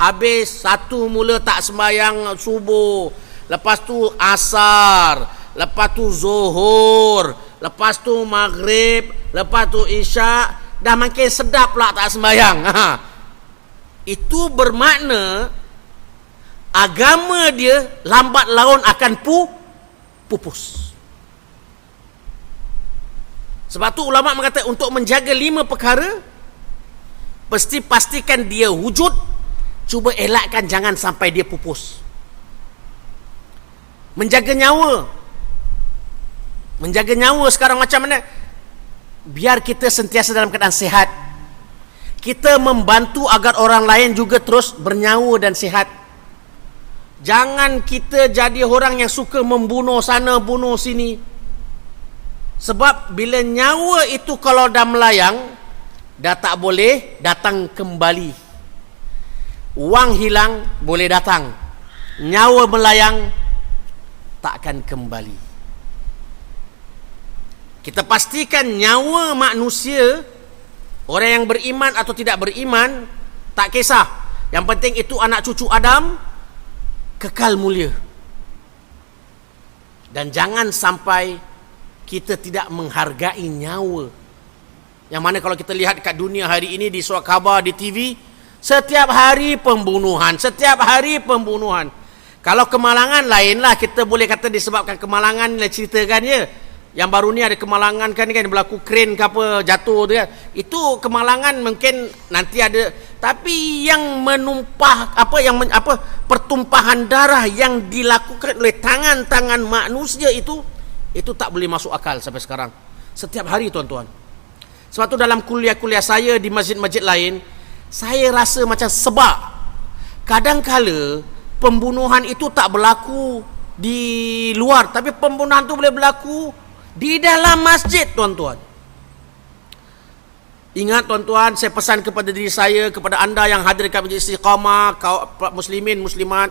habis satu mula tak sembahyang subuh, lepas tu asar, lepas tu zuhur, lepas tu maghrib, lepas tu isyak, dah makin sedap pula tak sembahyang. Itu bermakna agama dia lambat laun akan pupus. Sebab tu ulama mengatakan untuk menjaga 5 perkara, mesti pastikan dia wujud, cuba elakkan jangan sampai dia pupus. Menjaga nyawa. Menjaga nyawa sekarang macam mana? Biar kita sentiasa dalam keadaan sehat. Kita membantu agar orang lain juga terus bernyawa dan sehat. Jangan kita jadi orang yang suka membunuh sana, bunuh sini. Sebab bila nyawa itu kalau dah melayang, dah tak boleh datang kembali. Wang hilang boleh datang, nyawa melayang takkan kembali. Kita pastikan nyawa manusia, orang yang beriman atau tidak beriman, tak kisah. Yang penting itu anak cucu Adam, kekal mulia. Dan jangan sampai kita tidak menghargai nyawa. Yang mana kalau kita lihat kat dunia hari ini, di surat khabar, di TV, setiap hari pembunuhan, setiap hari pembunuhan. Kalau kemalangan lainlah, kita boleh kata disebabkan kemalangan, ceritakan ya. Yang baru ni ada kemalangan kan berlaku kren ke apa jatuh tu kan. Itu kemalangan mungkin nanti ada, tapi yang menumpah pertumpahan darah yang dilakukan oleh tangan-tangan manusia itu tak boleh masuk akal sampai sekarang. Setiap hari tuan-tuan. Sebab tu dalam kuliah-kuliah saya di masjid-masjid lain, saya rasa macam sebab kadang-kala pembunuhan itu tak berlaku di luar, tapi pembunuhan tu boleh berlaku di dalam masjid tuan-tuan. Ingat tuan-tuan, saya pesan kepada diri saya, kepada anda yang hadir kat Masjid Istiqamah, muslimin, muslimat,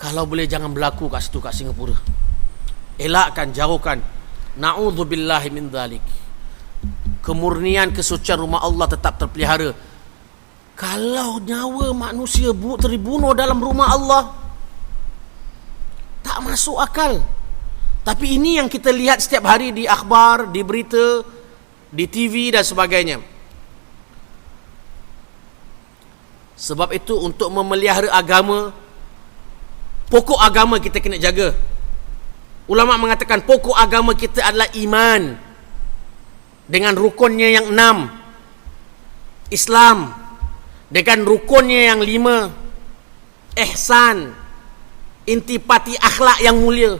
kalau boleh jangan berlaku kat situ, kat Singapura. Elakkan, jauhkan. Na'udzubillahi min dzalik. Kemurnian, kesucian rumah Allah tetap terpelihara. Kalau nyawa manusia terbunuh dalam rumah Allah, tak masuk akal. Tapi ini yang kita lihat setiap hari di akhbar, di berita, di TV dan sebagainya. Sebab itu untuk memelihara agama, pokok agama kita kena jaga. Ulama mengatakan pokok agama kita adalah iman dengan rukunnya yang 6, Islam dengan rukunnya yang 5, ihsan, intipati akhlak yang mulia.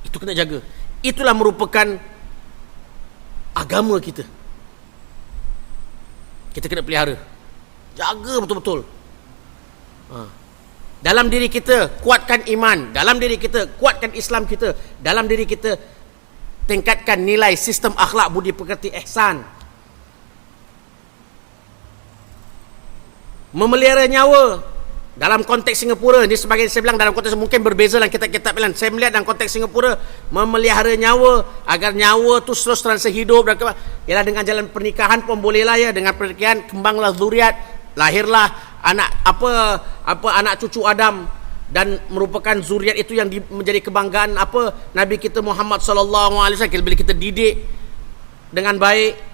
Itu kena jaga. Itulah merupakan agama kita. Kita kena pelihara. Jaga betul-betul. Dalam diri kita kuatkan iman, dalam diri kita kuatkan Islam kita, dalam diri kita tingkatkan nilai sistem akhlak budi pekerti ihsan. Memelihara nyawa dalam konteks Singapura ni, sebagai saya bilang dalam konteks mungkin berbeza dalam kitab-kitab lain. Saya melihat dalam konteks Singapura, memelihara nyawa agar nyawa tu terus hidup dan ialah dengan jalan pernikahan pun bolehlah ya. Dengan pernikahan kembanglah zuriat, lahirlah anak anak cucu Adam, dan merupakan zuriat itu yang menjadi kebanggaan Nabi kita Muhammad sallallahu alaihi wasallam bila kita didik dengan baik.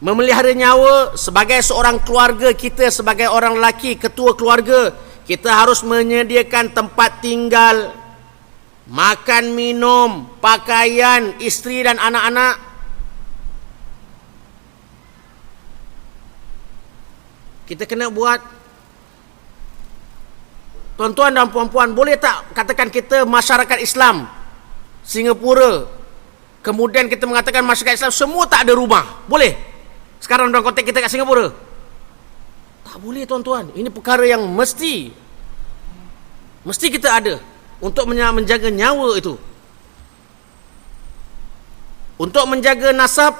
Memelihara nyawa sebagai seorang keluarga kita, sebagai orang lelaki, ketua keluarga, kita harus menyediakan tempat tinggal, makan minum, pakaian, isteri dan anak-anak. Kita kena buat. Tuan-tuan dan puan-puan, boleh tak katakan kita masyarakat Islam Singapura, kemudian kita mengatakan masyarakat Islam semua tak ada rumah? Boleh? Sekarang dalam konteks kita kat Singapura? Tak boleh tuan-tuan. Ini perkara yang mesti kita ada untuk menjaga nyawa itu. Untuk menjaga nasab,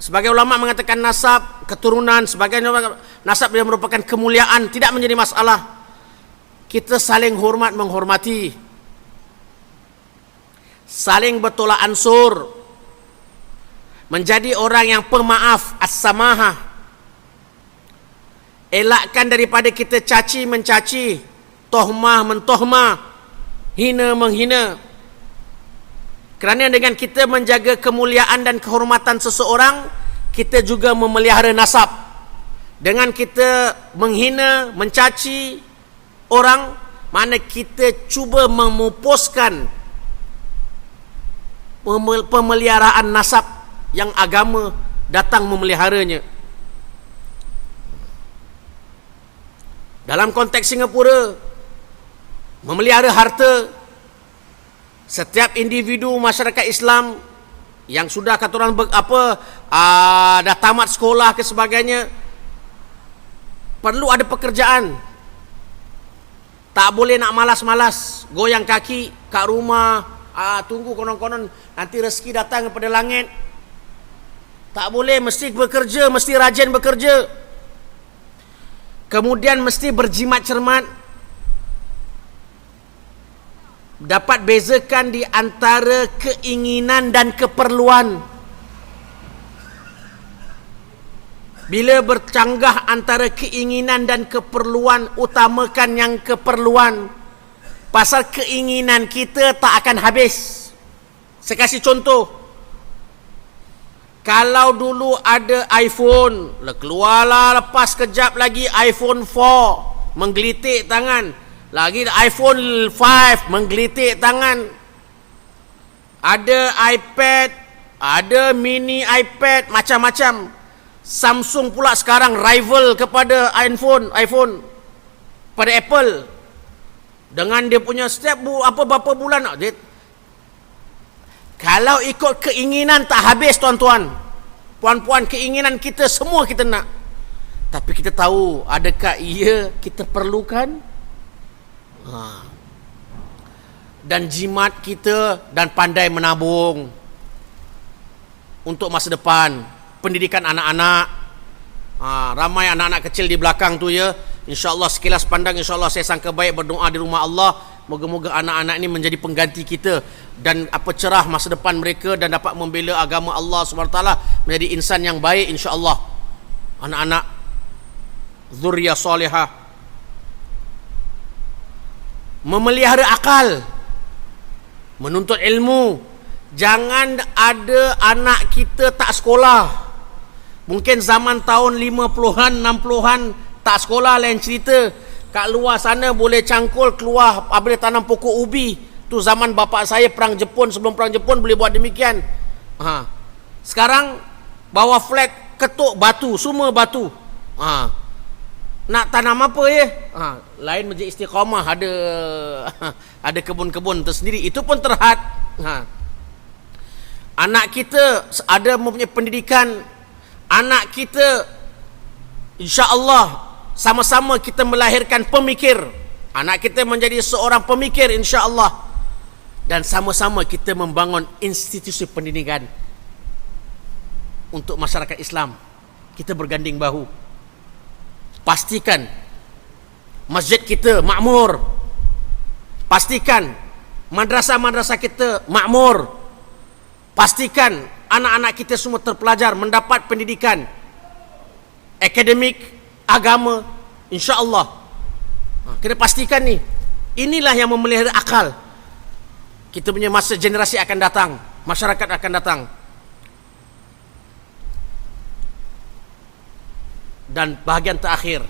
sebagai ulama mengatakan nasab, keturunan, sebagai nasab yang merupakan kemuliaan, tidak menjadi masalah. Kita saling hormat menghormati, saling bertolak ansur, menjadi orang yang pemaaf, as-samahah. Elakkan daripada kita caci mencaci, tohmah mentohmah, hina menghina. Kerana dengan kita menjaga kemuliaan dan kehormatan seseorang, kita juga memelihara nasab. Dengan kita menghina, mencaci orang, mana kita cuba memupuskan pemeliharaan nasab yang agama datang memeliharanya. Dalam konteks Singapura, memelihara harta, setiap individu masyarakat Islam yang sudah kata orang dah tamat sekolah ke sebagainya, perlu ada pekerjaan. Tak boleh nak malas-malas goyang kaki kat rumah, tunggu konon-konon nanti rezeki datang daripada langit. Tak boleh, mesti bekerja, mesti rajin bekerja. Kemudian mesti berjimat cermat. Dapat bezakan di antara keinginan dan keperluan. Bila bercanggah antara keinginan dan keperluan, utamakan yang keperluan. Pasal keinginan kita tak akan habis. Saya kasih contoh. Kalau dulu ada iPhone, keluarlah lepas kejap lagi iPhone 4, menggelitik tangan. Lagi iPhone 5, menggelitik tangan. Ada iPad, ada mini iPad, macam-macam. Samsung pula sekarang rival kepada iPhone pada Apple. Dengan dia punya setiap berapa bulan dia. Kalau ikut keinginan tak habis tuan-tuan, puan-puan, keinginan kita semua kita nak. Tapi kita tahu adakah ia kita perlukan? Dan jimat kita dan pandai menabung untuk masa depan, pendidikan anak-anak. Ramai anak-anak kecil di belakang tu ya. InsyaAllah sekilas pandang, insyaAllah saya sangka baik berdoa di rumah Allah. Moga-moga anak-anak ini menjadi pengganti kita dan cerah masa depan mereka dan dapat membela agama Allah SWT, menjadi insan yang baik insya-Allah. Anak-anak zuriyah salihah. Memelihara akal, menuntut ilmu. Jangan ada anak kita tak sekolah. Mungkin zaman tahun 50-an, 60-an tak sekolah, lain cerita. Kat luar sana boleh cangkul keluar, boleh tanam pokok ubi. Tu zaman bapa saya perang Jepun, sebelum perang Jepun boleh buat demikian. Sekarang bawah flat ketuk batu, semua batu. Nak tanam apa ya? Lain Masjid Istiqamah ada ada kebun-kebun tersendiri, itu pun terhad. Anak kita ada mempunyai pendidikan. Anak kita insya-Allah sama-sama kita melahirkan pemikir. Anak kita menjadi seorang pemikir insya-Allah. Dan sama-sama kita membangun institusi pendidikan untuk masyarakat Islam. Kita berganding bahu. pastikan masjid kita makmur, pastikan madrasah-madrasah kita makmur, pastikan anak-anak kita semua terpelajar, mendapat pendidikan akademik, agama, insya-Allah. Kena pastikan ni. Inilah yang memelihara akal. Kita punya masa generasi akan datang, masyarakat akan datang. Dan bahagian terakhir,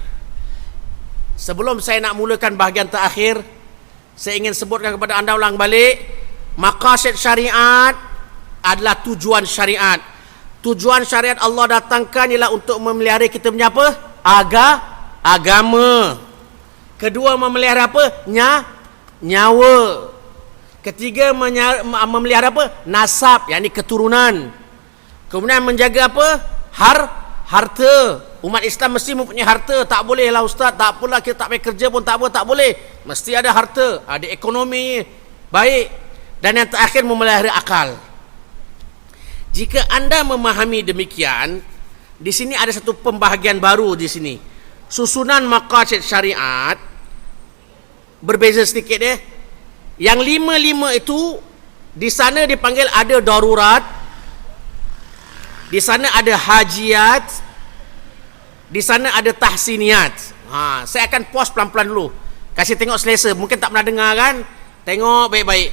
sebelum saya nak mulakan bahagian terakhir, saya ingin sebutkan kepada anda ulang balik, maqasid syariat adalah tujuan syariat. Tujuan syariat Allah datangkan ialah untuk memelihara kita punya apa? Agama. Kedua, memelihara apa? Nyawa. Ketiga, memelihara apa? Nasab, yakni keturunan. Kemudian menjaga apa? Harta. Umat Islam mesti mempunyai harta. Tak bolehlah ustaz, tak apalah kita tak payah kerja pun tak apa, tak boleh. Mesti ada harta, ada ekonomi baik. Dan yang terakhir, memelihara akal. Jika anda memahami demikian, di sini ada satu pembahagian baru di sini. Susunan maqasid syariat berbeza sedikit ya. Yang lima itu di sana dipanggil ada darurat, di sana ada hajiat, di sana ada tahsiniyat. Saya akan pause pelan-pelan dulu. Kasih tengok selesa, mungkin tak pernah dengar kan? Tengok baik-baik.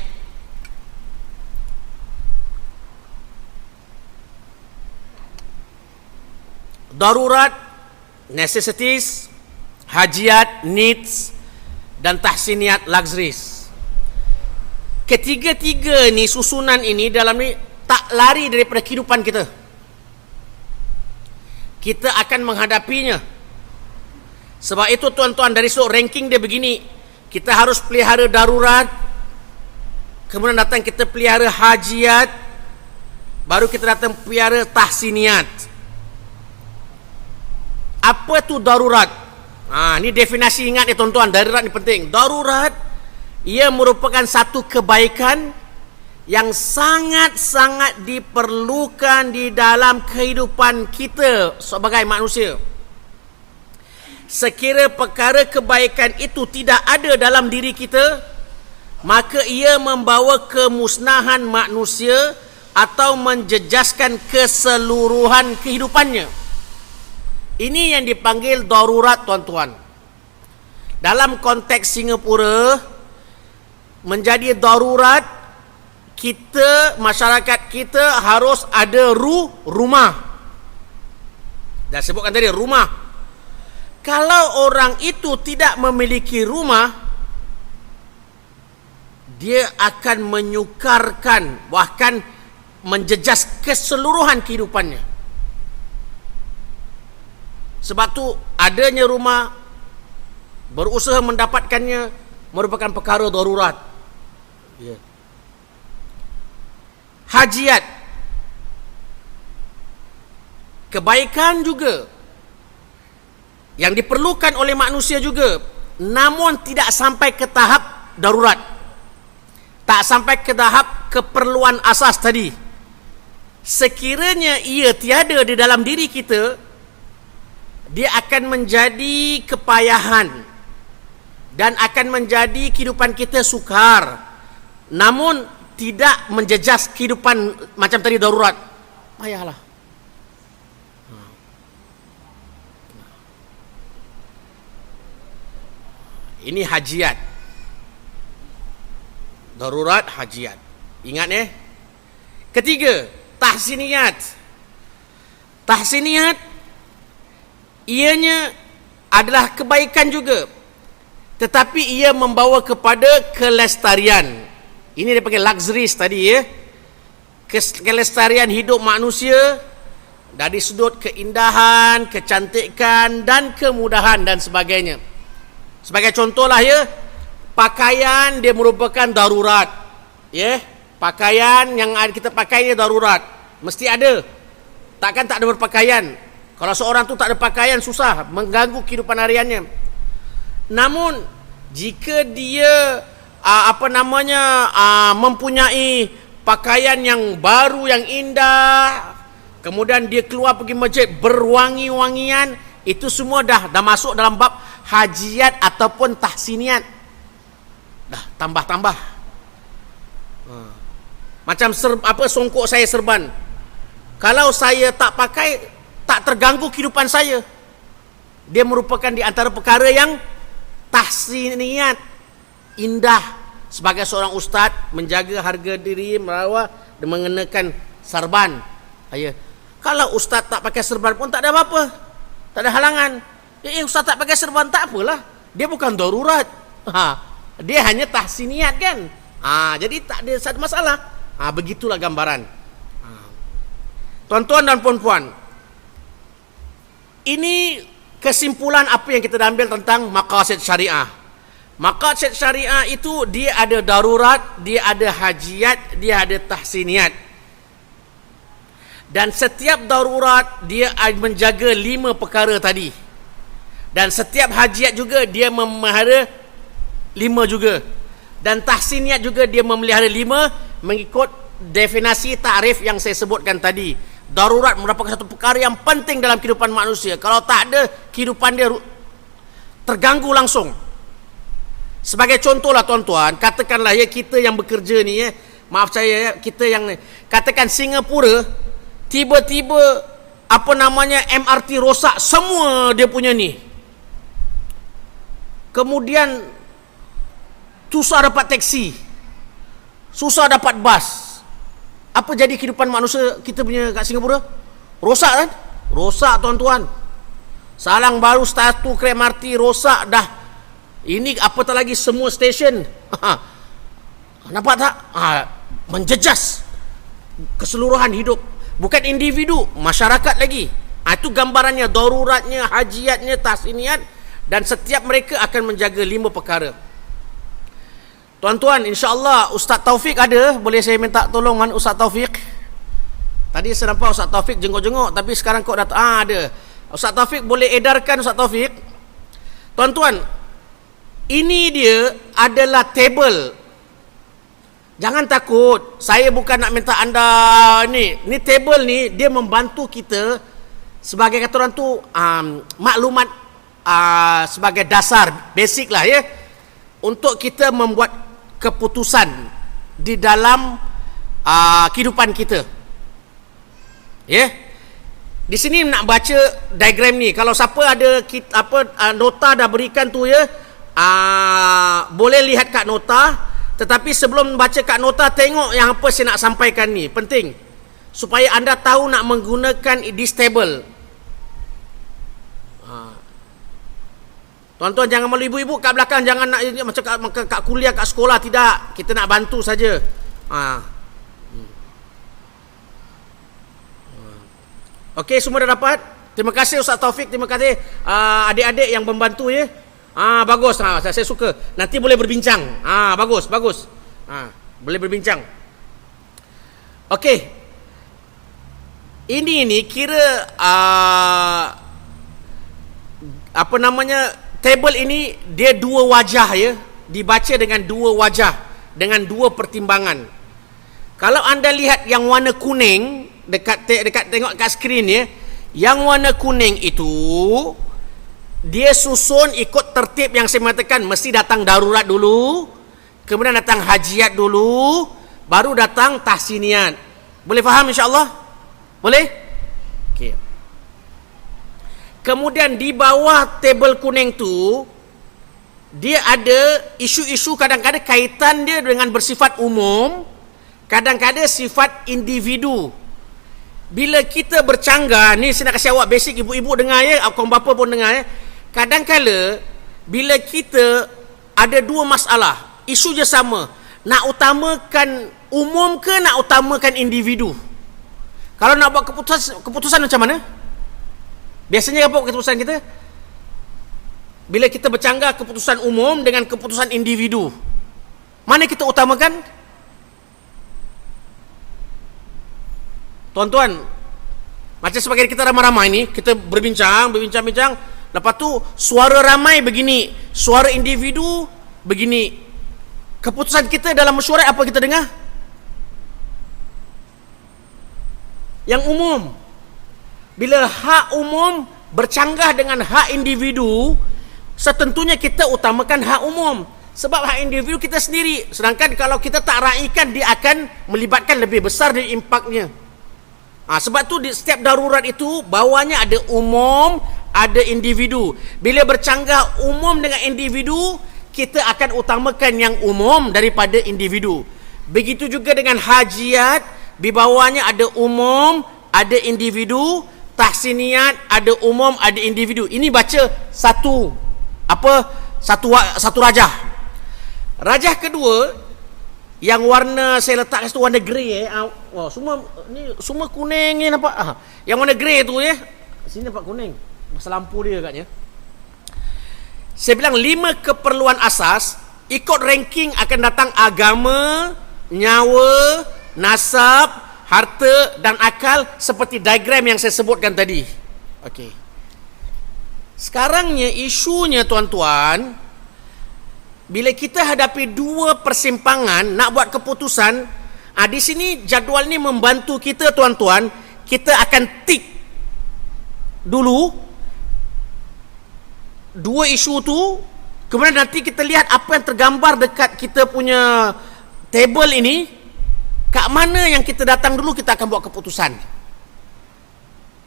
Darurat, necessities, hajiat, needs, dan tahsiniyat, luxuries. Ketiga-tiga ni, susunan ini dalam ni tak lari daripada kehidupan kita. Kita akan menghadapinya. Sebab itu tuan-tuan, dari sudut ranking dia begini. Kita harus pelihara darurat, kemudian datang kita pelihara hajiat, baru kita datang pelihara tahsiniyat. Apa tu darurat? Ni definisi, ingat ya tuan-tuan, darurat ni penting. Darurat, ia merupakan satu kebaikan yang sangat-sangat diperlukan di dalam kehidupan kita sebagai manusia. Sekira perkara kebaikan itu tidak ada dalam diri kita, maka ia membawa kemusnahan manusia atau menjejaskan keseluruhan kehidupannya. Ini yang dipanggil darurat, tuan-tuan. Dalam konteks Singapura, menjadi darurat, kita, masyarakat kita harus ada rumah. Dah sebutkan tadi, rumah. Kalau orang itu tidak memiliki rumah, dia akan menyukarkan, bahkan menjejas keseluruhan kehidupannya. Sebab tu adanya rumah, berusaha mendapatkannya merupakan perkara darurat. Hajiat, kebaikan juga yang diperlukan oleh manusia juga, namun tidak sampai ke tahap darurat, tak sampai ke tahap keperluan asas tadi. Sekiranya ia tiada di dalam diri kita, dia akan menjadi kepayahan dan akan menjadi kehidupan kita sukar, namun tidak menjejas kehidupan macam tadi darurat. Payahlah. Ini hajiat. Darurat, hajiat. Ingat ya. Ketiga, tahsiniyat. Tahsiniyat, ianya adalah kebaikan juga, tetapi ia membawa kepada kelestarian. Ini dia panggil luxuries tadi ya. Kelestarian hidup manusia dari sudut keindahan, kecantikan dan kemudahan dan sebagainya. Sebagai contohlah ya, pakaian dia merupakan darurat. Ya, pakaian yang kita pakai ni darurat. Mesti ada. Takkan tak ada berpakaian. Kalau seorang tu tak ada pakaian, susah, mengganggu kehidupan hariannya. Namun jika dia mempunyai pakaian yang baru, yang indah, kemudian dia keluar pergi masjid berwangi-wangian, Itu semua dah masuk dalam bab hajiat ataupun tahsiniat. Dah tambah-tambah. Macam songkok saya serban. Kalau saya tak pakai, tak terganggu kehidupan saya. Dia merupakan di antara perkara yang tahsiniat, indah. Sebagai seorang ustaz, menjaga harga diri, merawat dan mengenakan sarban. Kalau ustaz tak pakai serban pun tak ada apa-apa, tak ada halangan. Ustaz tak pakai serban tak apalah, dia bukan darurat. Dia hanya tahsiniat kan. Jadi tak ada masalah. Begitulah gambaran. Tuan-tuan dan puan-puan, ini kesimpulan apa yang kita ambil tentang maqasid syariah. Maqasid syariah itu dia ada darurat, dia ada hajiat, dia ada tahsiniat. Dan setiap darurat dia menjaga 5 perkara tadi. Dan setiap hajiat juga dia memelihara 5 juga. Dan tahsiniat juga dia memelihara 5 mengikut definisi takrif yang saya sebutkan tadi. Darurat merupakan satu perkara yang penting dalam kehidupan manusia. Kalau tak ada, kehidupan dia terganggu langsung. Sebagai contohlah tuan-tuan, katakanlah kita yang bekerja ni maaf saya kita yang katakan Singapura tiba-tiba MRT rosak semua dia punya ni. Kemudian susah dapat teksi, susah dapat bas. Apa jadi kehidupan manusia kita punya kat Singapura? Rosak kan? Rosak tuan-tuan. Salang baru satu kereta MRT rosak dah. Ini apatah lagi semua stesen. Nampak tak? Menjejas keseluruhan hidup. Bukan individu, masyarakat lagi. Itu gambarannya, daruratnya, hajiatnya, tahsiniat. Dan setiap mereka akan menjaga 5 perkara. Tuan-tuan, insya-Allah Ustaz Taufik ada. Boleh saya minta tolong mana Ustaz Taufik? Tadi saya nampak Ustaz Taufik jenguk-jenguk, tapi sekarang kau datang. Ada. Ustaz Taufik boleh edarkan Ustaz Taufik? Tuan-tuan, ini dia adalah table. Jangan takut, saya bukan nak minta anda ni table ni dia membantu kita sebagai kata orang tu maklumat sebagai dasar basic lah untuk kita membuat keputusan di dalam kehidupan kita. Di sini nak baca diagram ni. Kalau siapa ada nota dah berikan tu boleh lihat kat nota. Tetapi sebelum baca kat nota, tengok yang apa saya nak sampaikan ni. Penting. Supaya anda tahu nak menggunakan this table. Tuan-tuan jangan malu, ibu-ibu kat belakang. Jangan nak macam kat kuliah, kat sekolah. Tidak. Kita nak bantu saja. Okey, semua dah dapat? Terima kasih Ustaz Taufik. Terima kasih adik-adik yang membantu bagus. Saya suka. Nanti boleh berbincang. Bagus. Boleh berbincang. Okey. Ini kira table ini dia 2 wajah dibaca dengan 2 wajah, dengan 2 pertimbangan. Kalau anda lihat yang warna kuning dekat tengok kat skrin yang warna kuning itu dia susun ikut tertib yang saya mengatakan. Mesti datang darurat dulu, kemudian datang hajiat dulu, baru datang tahsiniat. Boleh faham insya-Allah? Boleh? Okey. Kemudian di bawah tabel kuning tu dia ada isu-isu, kadang-kadang kaitan dia dengan bersifat umum, kadang-kadang sifat individu. Bila kita bercanggah, ni saya nak kasih awak basic, ibu-ibu dengar kaum bapa pun dengar kadang-kala bila kita ada 2 masalah, isu je sama, nak utamakan umum ke nak utamakan individu? Kalau nak buat keputusan macam mana? Biasanya apa keputusan kita? Bila kita bercanggah keputusan umum dengan keputusan individu, mana kita utamakan? Tuan-tuan, macam sebagai kita ramai-ramai ni, kita berbincang, lepas tu suara ramai begini, suara individu begini. Keputusan kita dalam mesyuarat apa kita dengar? Yang umum. Bila hak umum bercanggah dengan hak individu, setentunya kita utamakan hak umum. Sebab hak individu kita sendiri. Sedangkan kalau kita tak raikan, dia akan melibatkan lebih besar dari impaknya. Sebab tu di setiap darurat itu bawahnya ada umum, ada individu. Bila bercanggah umum dengan individu, kita akan utamakan yang umum daripada individu. Begitu juga dengan hajiat, di bawahnya ada umum, ada individu. Tahsiniat ada umum, ada individu. Ini baca satu rajah. Rajah kedua yang warna saya letak kat situ warna grey semua kuning ni nampak. Yang warna grey tu sini nampak kuning. Pasal lampu dia agaknya. Saya bilang 5 keperluan asas, ikut ranking akan datang agama, nyawa, nasab, harta dan akal seperti diagram yang saya sebutkan tadi. Okey. Sekarangnya isunya tuan-tuan, bila kita hadapi dua persimpangan nak buat keputusan, di sini jadual ni membantu kita tuan-tuan. Kita akan tik dulu dua isu tu, kemudian nanti kita lihat apa yang tergambar dekat kita punya table ini, kat mana yang kita datang dulu kita akan buat keputusan.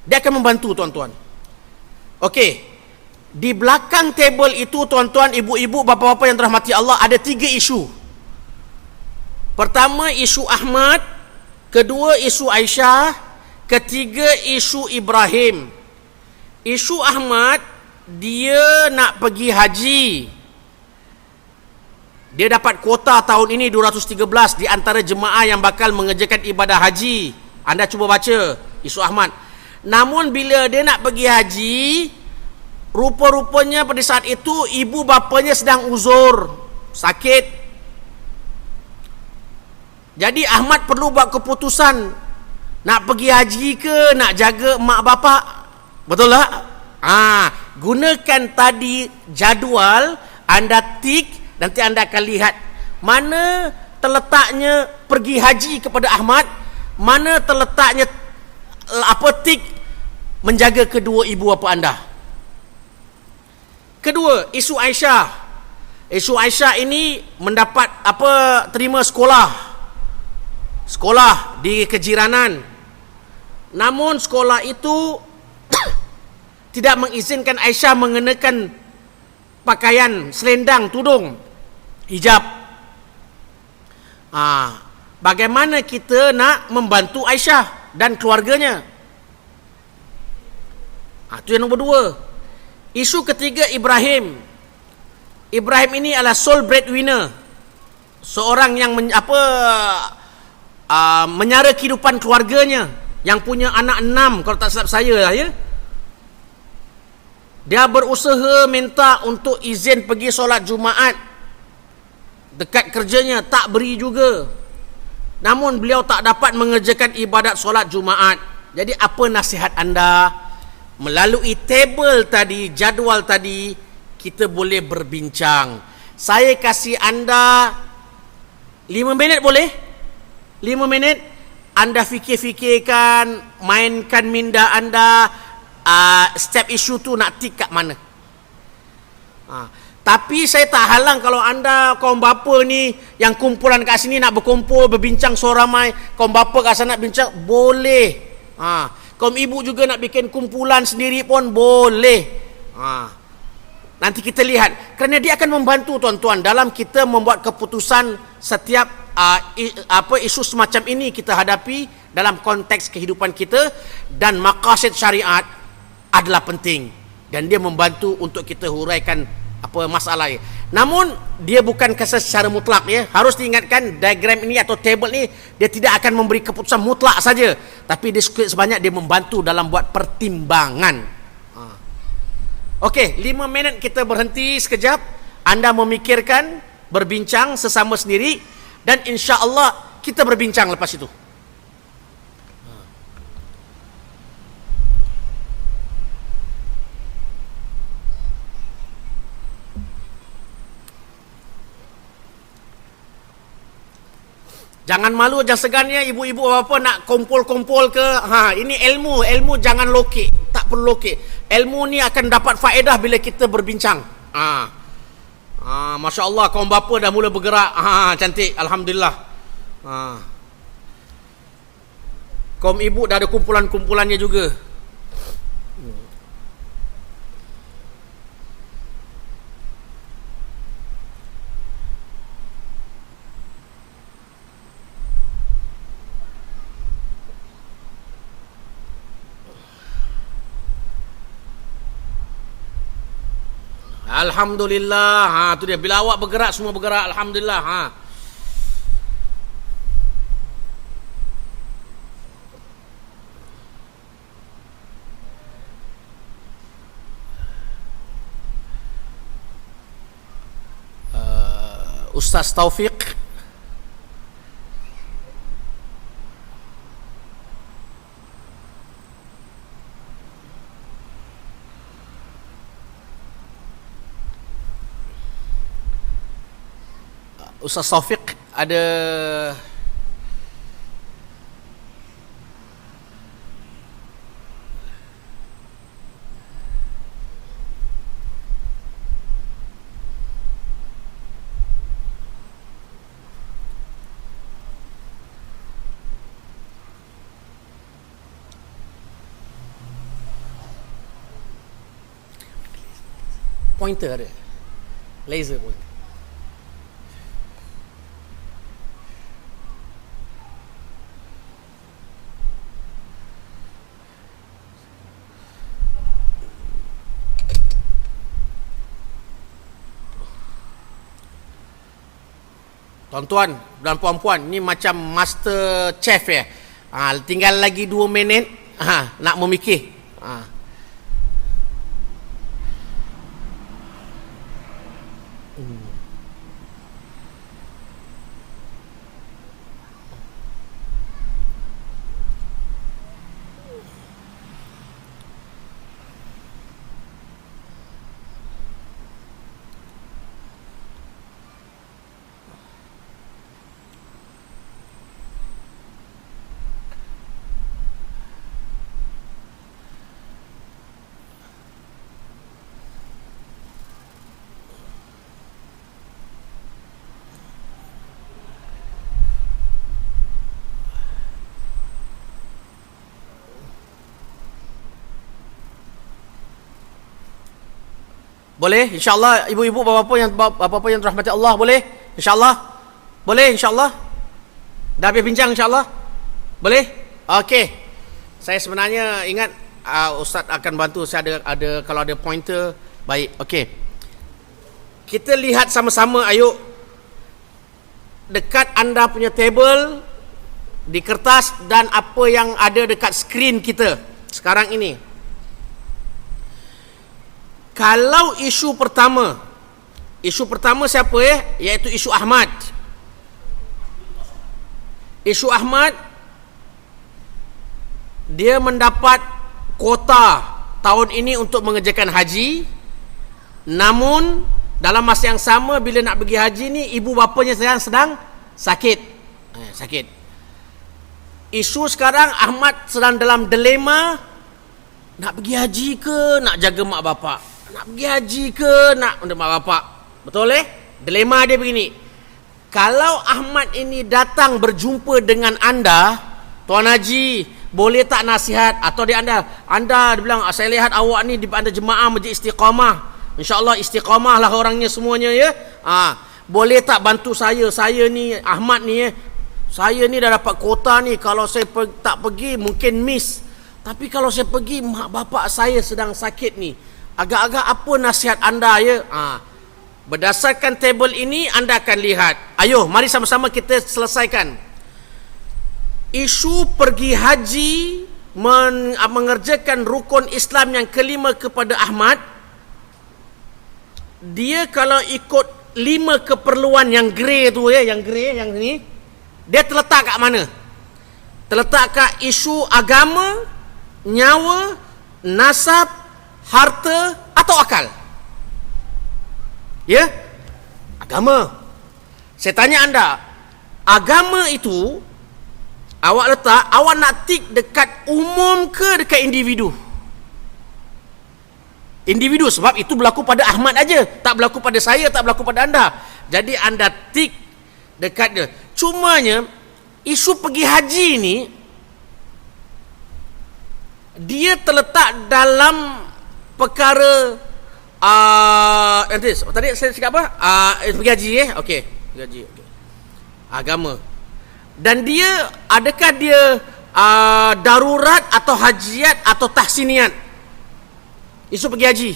Dia akan membantu tuan-tuan. Okey. Di belakang table itu tuan-tuan, ibu-ibu, bapa-bapa yang dirahmati Allah, ada 3 isu. Pertama isu Ahmad, kedua isu Aisyah, ketiga isu Ibrahim. Isu Ahmad, dia nak pergi haji. Dia dapat kuota tahun ini 213 di antara jemaah yang bakal mengerjakan ibadah haji. Anda cuba baca isu Ahmad. Namun bila dia nak pergi haji, rupa-rupanya pada saat itu ibu bapanya sedang uzur, sakit. Jadi Ahmad perlu buat keputusan, nak pergi haji ke nak jaga mak bapak. Betul tak? Gunakan tadi jadual, anda tik, nanti anda akan lihat mana terletaknya pergi haji kepada Ahmad, mana terletaknya tik menjaga kedua ibu bapa anda. Kedua, isu Aisyah. Isu Aisyah ini mendapat terima sekolah di kejiranan. Namun sekolah itu tidak mengizinkan Aisyah mengenakan pakaian selendang, tudung, hijab. Bagaimana kita nak membantu Aisyah dan keluarganya? Itu yang nombor 2. Isu ketiga Ibrahim. Ibrahim ini adalah sole breadwinner, seorang yang menyara kehidupan keluarganya, yang punya anak 6 kalau tak silap saya lah, ya. Dia berusaha minta untuk izin pergi solat Jumaat dekat kerjanya, tak beri juga. Namun beliau tak dapat mengerjakan ibadat solat Jumaat. Jadi apa nasihat anda? Melalui table tadi, jadual tadi, kita boleh berbincang. Saya kasih anda 5 minit boleh? 5 minit anda fikir-fikirkan, mainkan minda anda, step isu tu nak tik kat mana. Tapi saya tak halang kalau anda kaum bapa ni yang kumpulan kat sini nak berkumpul, berbincang seramai, kaum bapa kat sana nak bincang, boleh. Kaum ibu juga nak bikin kumpulan sendiri pun boleh. Nanti kita lihat, kerana dia akan membantu tuan-tuan dalam kita membuat keputusan setiap isu semacam ini kita hadapi dalam konteks kehidupan kita, dan maqasid syariat adalah penting dan dia membantu untuk kita huraikan masalah ini. Namun dia bukan kisah secara mutlak, ya. Harus diingatkan diagram ini atau table ini dia tidak akan memberi keputusan mutlak saja, tapi dia sebanyak dia membantu dalam buat pertimbangan. Okey, 5 minit kita berhenti sekejap. Anda memikirkan, berbincang sesama sendiri, dan insya-Allah kita berbincang lepas itu. Jangan malu, jangan segan ya ibu-ibu apa nak kumpul-kumpul ke. Ini ilmu jangan lokek, tak perlu lokek. Ilmu ni akan dapat faedah bila kita berbincang. Masya Allah, kaum bapa dah mula bergerak. Cantik, alhamdulillah. Kaum ibu dah ada kumpulan-kumpulannya juga. Alhamdulillah. Tu dia, bila awak bergerak semua bergerak, alhamdulillah. Ustaz Taufik. Ustaz Taufik ada pointer, ada laser pointer. Tuan-tuan dan puan-puan, ni macam master chef ya. Tinggal lagi 2 minit nak memikir. Boleh? InsyaAllah ibu-ibu, bapa-bapa yang dirahmati Allah, boleh? InsyaAllah? Boleh insyaAllah? Dah habis bincang insyaAllah? Boleh? Okey. Saya sebenarnya ingat Ustaz akan bantu saya ada kalau ada pointer. Baik, okey. Kita lihat sama-sama, ayo. Dekat anda punya table, di kertas dan apa yang ada dekat skrin kita sekarang ini. Kalau isu pertama siapa ya? Iaitu isu Ahmad. Isu Ahmad, dia mendapat kuota tahun ini untuk mengerjakan haji. Namun dalam masa yang sama, bila nak pergi haji ni, ibu bapanya sedang sakit. Sakit. Isu sekarang, Ahmad sedang dalam dilema, nak pergi haji ke nak jaga mak bapak. Nak pergi haji ke nak untuk mak bapak. Betul Dilema dia begini. Kalau Ahmad ini datang berjumpa dengan anda, Tuan Haji, boleh tak nasihat? Atau anda bilang, saya lihat awak ni di anda jemaah Masjid Istiqamah. InsyaAllah istiqamah lah orangnya semuanya ya. Boleh tak bantu saya ni Ahmad ni ya. Saya ni dah dapat kuota ni, kalau saya tak pergi mungkin miss. Tapi kalau saya pergi, mak bapak saya sedang sakit ni. Agak-agak apa nasihat anda ya? Berdasarkan table ini, anda akan lihat. Ayo, mari sama-sama kita selesaikan. Isu pergi haji, mengerjakan rukun Islam yang kelima kepada Ahmad, dia kalau ikut 5 keperluan yang grey tu ya, yang ni, dia terletak kat mana? Terletak kat isu agama, nyawa, nasab, harta atau akal? Ya? Agama. Saya tanya anda, Agama itu awak letak, awak nak tik dekat umum ke dekat individu? Individu, sebab itu berlaku pada Ahmad aja, tak berlaku pada saya, tak berlaku pada anda. Jadi anda tik dekat dia. Cumanya isu pergi haji ni dia terletak dalam perkara nanti tadi saya cakap apa? Pergi haji okey, pergi haji okey. Agama. Dan dia adakah dia darurat atau hajiat atau tahsiniat? Isu pergi haji.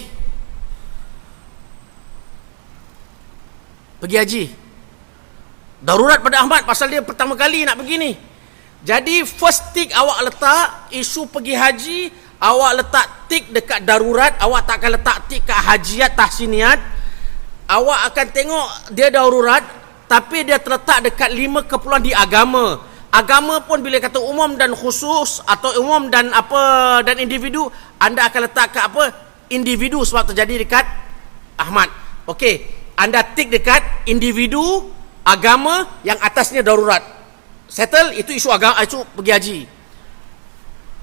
Pergi haji. Darurat pada Ahmad pasal dia pertama kali nak pergi ni. Jadi first tick awak letak isu pergi haji, awak letak tik dekat darurat, awak tak akan letak tik kat hajiat tahsiniat. Awak akan tengok dia darurat tapi dia terletak dekat 5 kepulauan di agama. Agama pun bila kata umum dan khusus atau umum dan apa dan individu, anda akan letak kat apa? Individu sebab terjadi dekat Ahmad. Okey, anda tik dekat individu agama yang atasnya darurat. Settle, itu isu agama, isu pergi haji.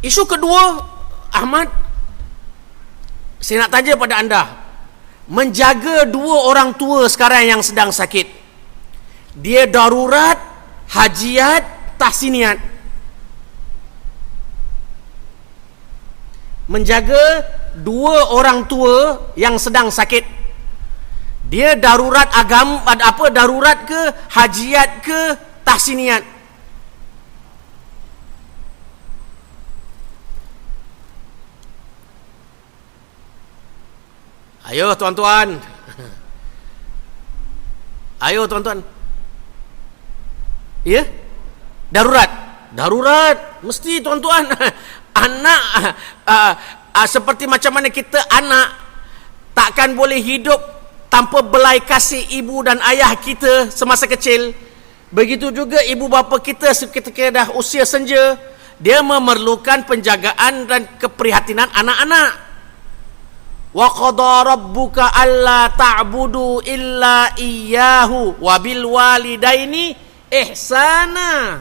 Isu kedua, Ahmad, saya nak tanya pada anda, menjaga 2 orang tua sekarang yang sedang sakit. Dia darurat, hajiat, tahsiniat. Menjaga 2 orang tua yang sedang sakit. Dia darurat agama, apa darurat ke, hajiat ke, tahsiniat. Ayo tuan-tuan. Ayo tuan-tuan. Ya? Darurat. Darurat. Mesti tuan-tuan. Anak seperti macam mana kita anak takkan boleh hidup tanpa belai kasih ibu dan ayah kita semasa kecil. Begitu juga ibu bapa kita ketika dah usia senja, dia memerlukan penjagaan dan keprihatinan anak-anak. Wa qada rabbuka alla ta'budu illa iyyahu wa bil walidaini ihsana.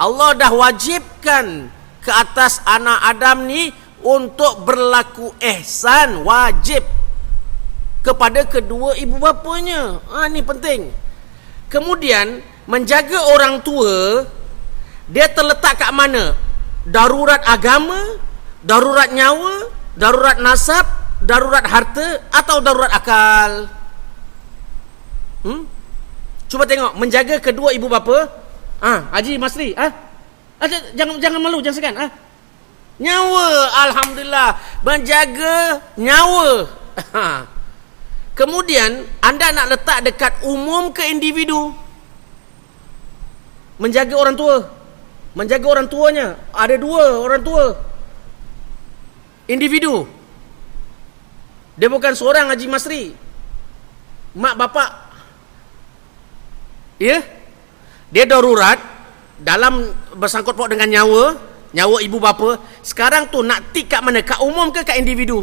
Allah dah wajibkan ke atas anak Adam ni untuk berlaku ihsan, wajib kepada kedua ibu bapanya. Ni penting. Kemudian menjaga orang tua, dia terletak kat mana? Darurat agama, darurat nyawa, darurat nasab, darurat harta atau darurat akal? Cuba tengok, menjaga kedua ibu bapa. Haji Masri, jangan malu, jangan segan. Nyawa, alhamdulillah, menjaga nyawa. Kemudian anda nak letak dekat umum ke individu? Menjaga orang tua. Menjaga orang tuanya. Ada 2 orang tua. Individu. Dia bukan seorang Haji Masri. Mak bapak. Ya? Dia darurat dalam bersangkut paut dengan nyawa, nyawa ibu bapa. Sekarang tu nak tik kat mana? Kat umum ke kat individu?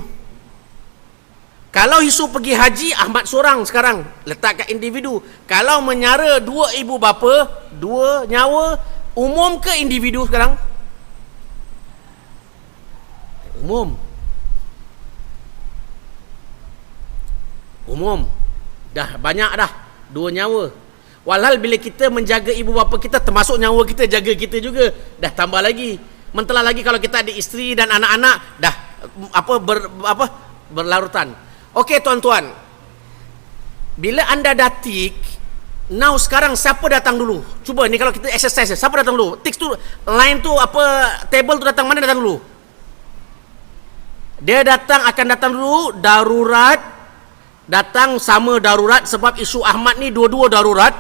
Kalau isu pergi haji, Ahmad seorang sekarang, letak kat individu. Kalau menyara 2 ibu bapa, 2 nyawa, umum ke individu sekarang? Umum. Umum. Dah banyak dah, 2 nyawa. Walhal bila kita menjaga ibu bapa kita, termasuk nyawa kita, jaga kita juga, dah tambah lagi. Mentelah lagi kalau kita ada isteri dan anak-anak, dah berlarutan. Okey tuan-tuan, bila anda dah tik, now sekarang siapa datang dulu? Cuba ni kalau kita exercise, siapa datang dulu? Tik tu, line tu table tu datang mana datang dulu? Dia akan datang dulu darurat. Datang sama darurat sebab isu Ahmad ni dua-dua darurat.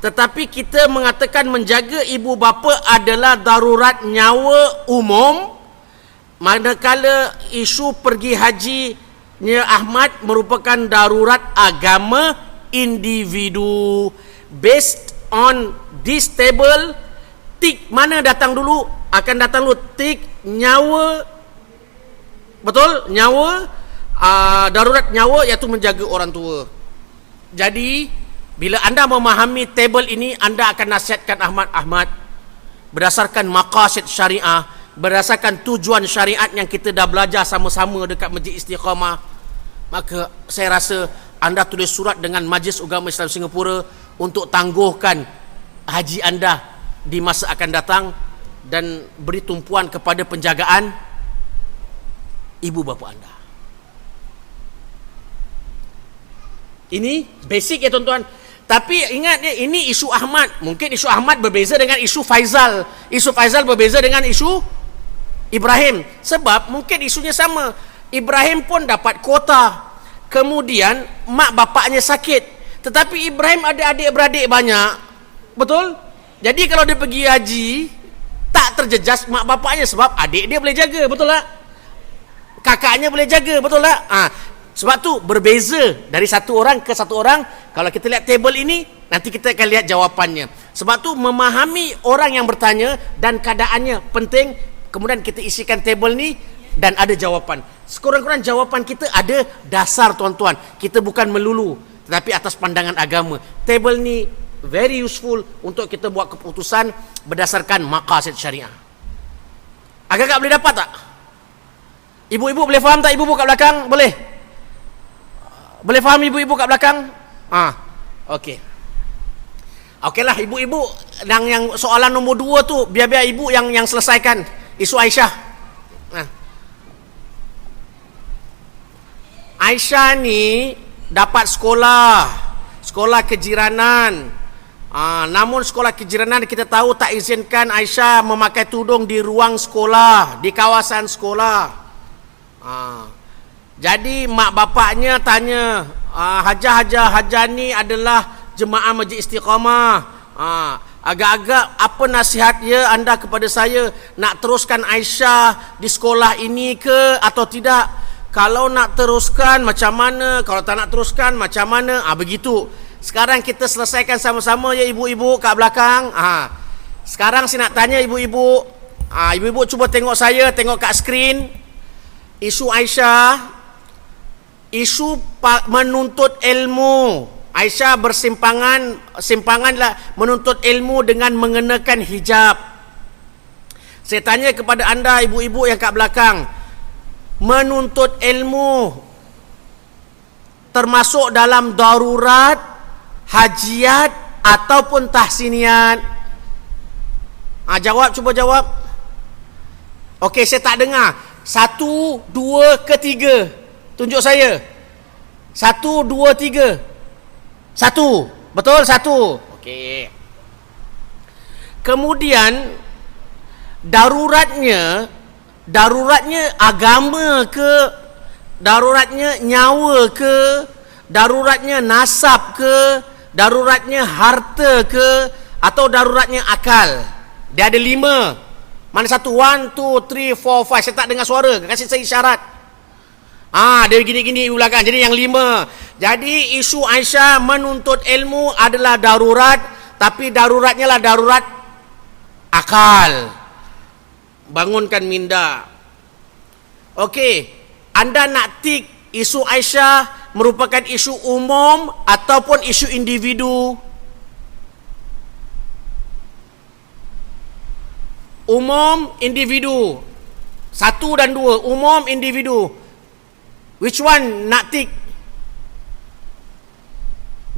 Tetapi kita mengatakan menjaga ibu bapa adalah darurat nyawa umum, manakala isu pergi hajinya Ahmad merupakan darurat agama individu. Based on this table, tik mana datang dulu? Akan datang dulu tik nyawa. Betul? Nyawa, darurat nyawa, iaitu menjaga orang tua. Jadi Bila anda memahami table ini, anda akan nasihatkan Ahmad berdasarkan maqasid syariah, berdasarkan tujuan syariat yang kita dah belajar sama-sama dekat Masjid Istiqamah. Maka saya rasa anda tulis surat dengan Majlis Ugama Islam Singapura untuk tangguhkan haji anda di masa akan datang dan beri tumpuan kepada penjagaan ibu bapa anda. Ini basic ya tuan-tuan. Tapi ingat ya, ini isu Ahmad. Mungkin isu Ahmad berbeza dengan isu Faizal. Isu Faizal berbeza dengan isu Ibrahim. Sebab mungkin isunya sama. Ibrahim pun dapat kuota. Kemudian mak bapaknya sakit. Tetapi Ibrahim ada adik-beradik banyak. Betul? Jadi kalau dia pergi haji, tak terjejas mak bapaknya sebab adik dia boleh jaga. Betul tak? Kakaknya boleh jaga. Betul tak? Sebab tu berbeza dari satu orang ke satu orang. Kalau kita lihat table ini, nanti kita akan lihat jawapannya. Sebab tu memahami orang yang bertanya dan keadaannya penting. Kemudian kita isikan table ni dan ada jawapan. Sekurang-kurang jawapan kita ada dasar tuan-tuan. Kita bukan melulu, tetapi atas pandangan agama. Table ni very useful untuk kita buat keputusan berdasarkan maqasid syariah. Agak-agak boleh dapat tak? Ibu-ibu boleh faham tak? Ibu-ibu kat belakang boleh? Boleh faham ibu-ibu kat belakang? Okey. Okeylah ibu-ibu, yang soalan nombor 2 tu biar ibu yang selesaikan. Isu Aisyah. Aisyah ni dapat sekolah kejiranan. Namun sekolah kejiranan kita tahu tak izinkan Aisyah memakai tudung di ruang sekolah, di kawasan sekolah. Jadi mak bapaknya tanya, Hajah ni adalah jemaah Masjid Istiqamah. Agak-agak apa nasihat ya anda kepada saya? Nak teruskan Aisyah di sekolah ini ke atau tidak? Kalau nak teruskan macam mana? Kalau tak nak teruskan macam mana? Begitu. Sekarang kita selesaikan sama-sama ya ibu-ibu kat belakang. Sekarang saya nak tanya ibu-ibu. Ibu-ibu cuba tengok saya, tengok kat skrin. Isu Aisyah, isu menuntut ilmu. Aisyah simpanganlah menuntut ilmu dengan mengenakan hijab. Saya tanya kepada anda ibu-ibu yang kat belakang, menuntut ilmu termasuk dalam darurat, hajiat ataupun tahsiniat? Jawab, cuba jawab. Okey, saya tak dengar. 1, 2 ke 3? Tunjuk saya. 1, 2, 3. 1. Betul, 1. Okey. Kemudian daruratnya agama ke, daruratnya nyawa ke, daruratnya nasab ke, daruratnya harta ke, atau daruratnya akal? Dia ada 5. Mana satu? 1, 2, 3, 4, 5. Saya tak dengar suara. Kasih saya isyarat. Dia gini-gini ulangan. Jadi yang 5. Jadi isu Aisyah menuntut ilmu adalah darurat, tapi daruratnya lah darurat akal. Bangunkan minda. Okey, anda nak tik isu Aisyah merupakan isu umum ataupun isu individu? Umum, individu. 1 dan 2. Umum, individu. Which one nak tik?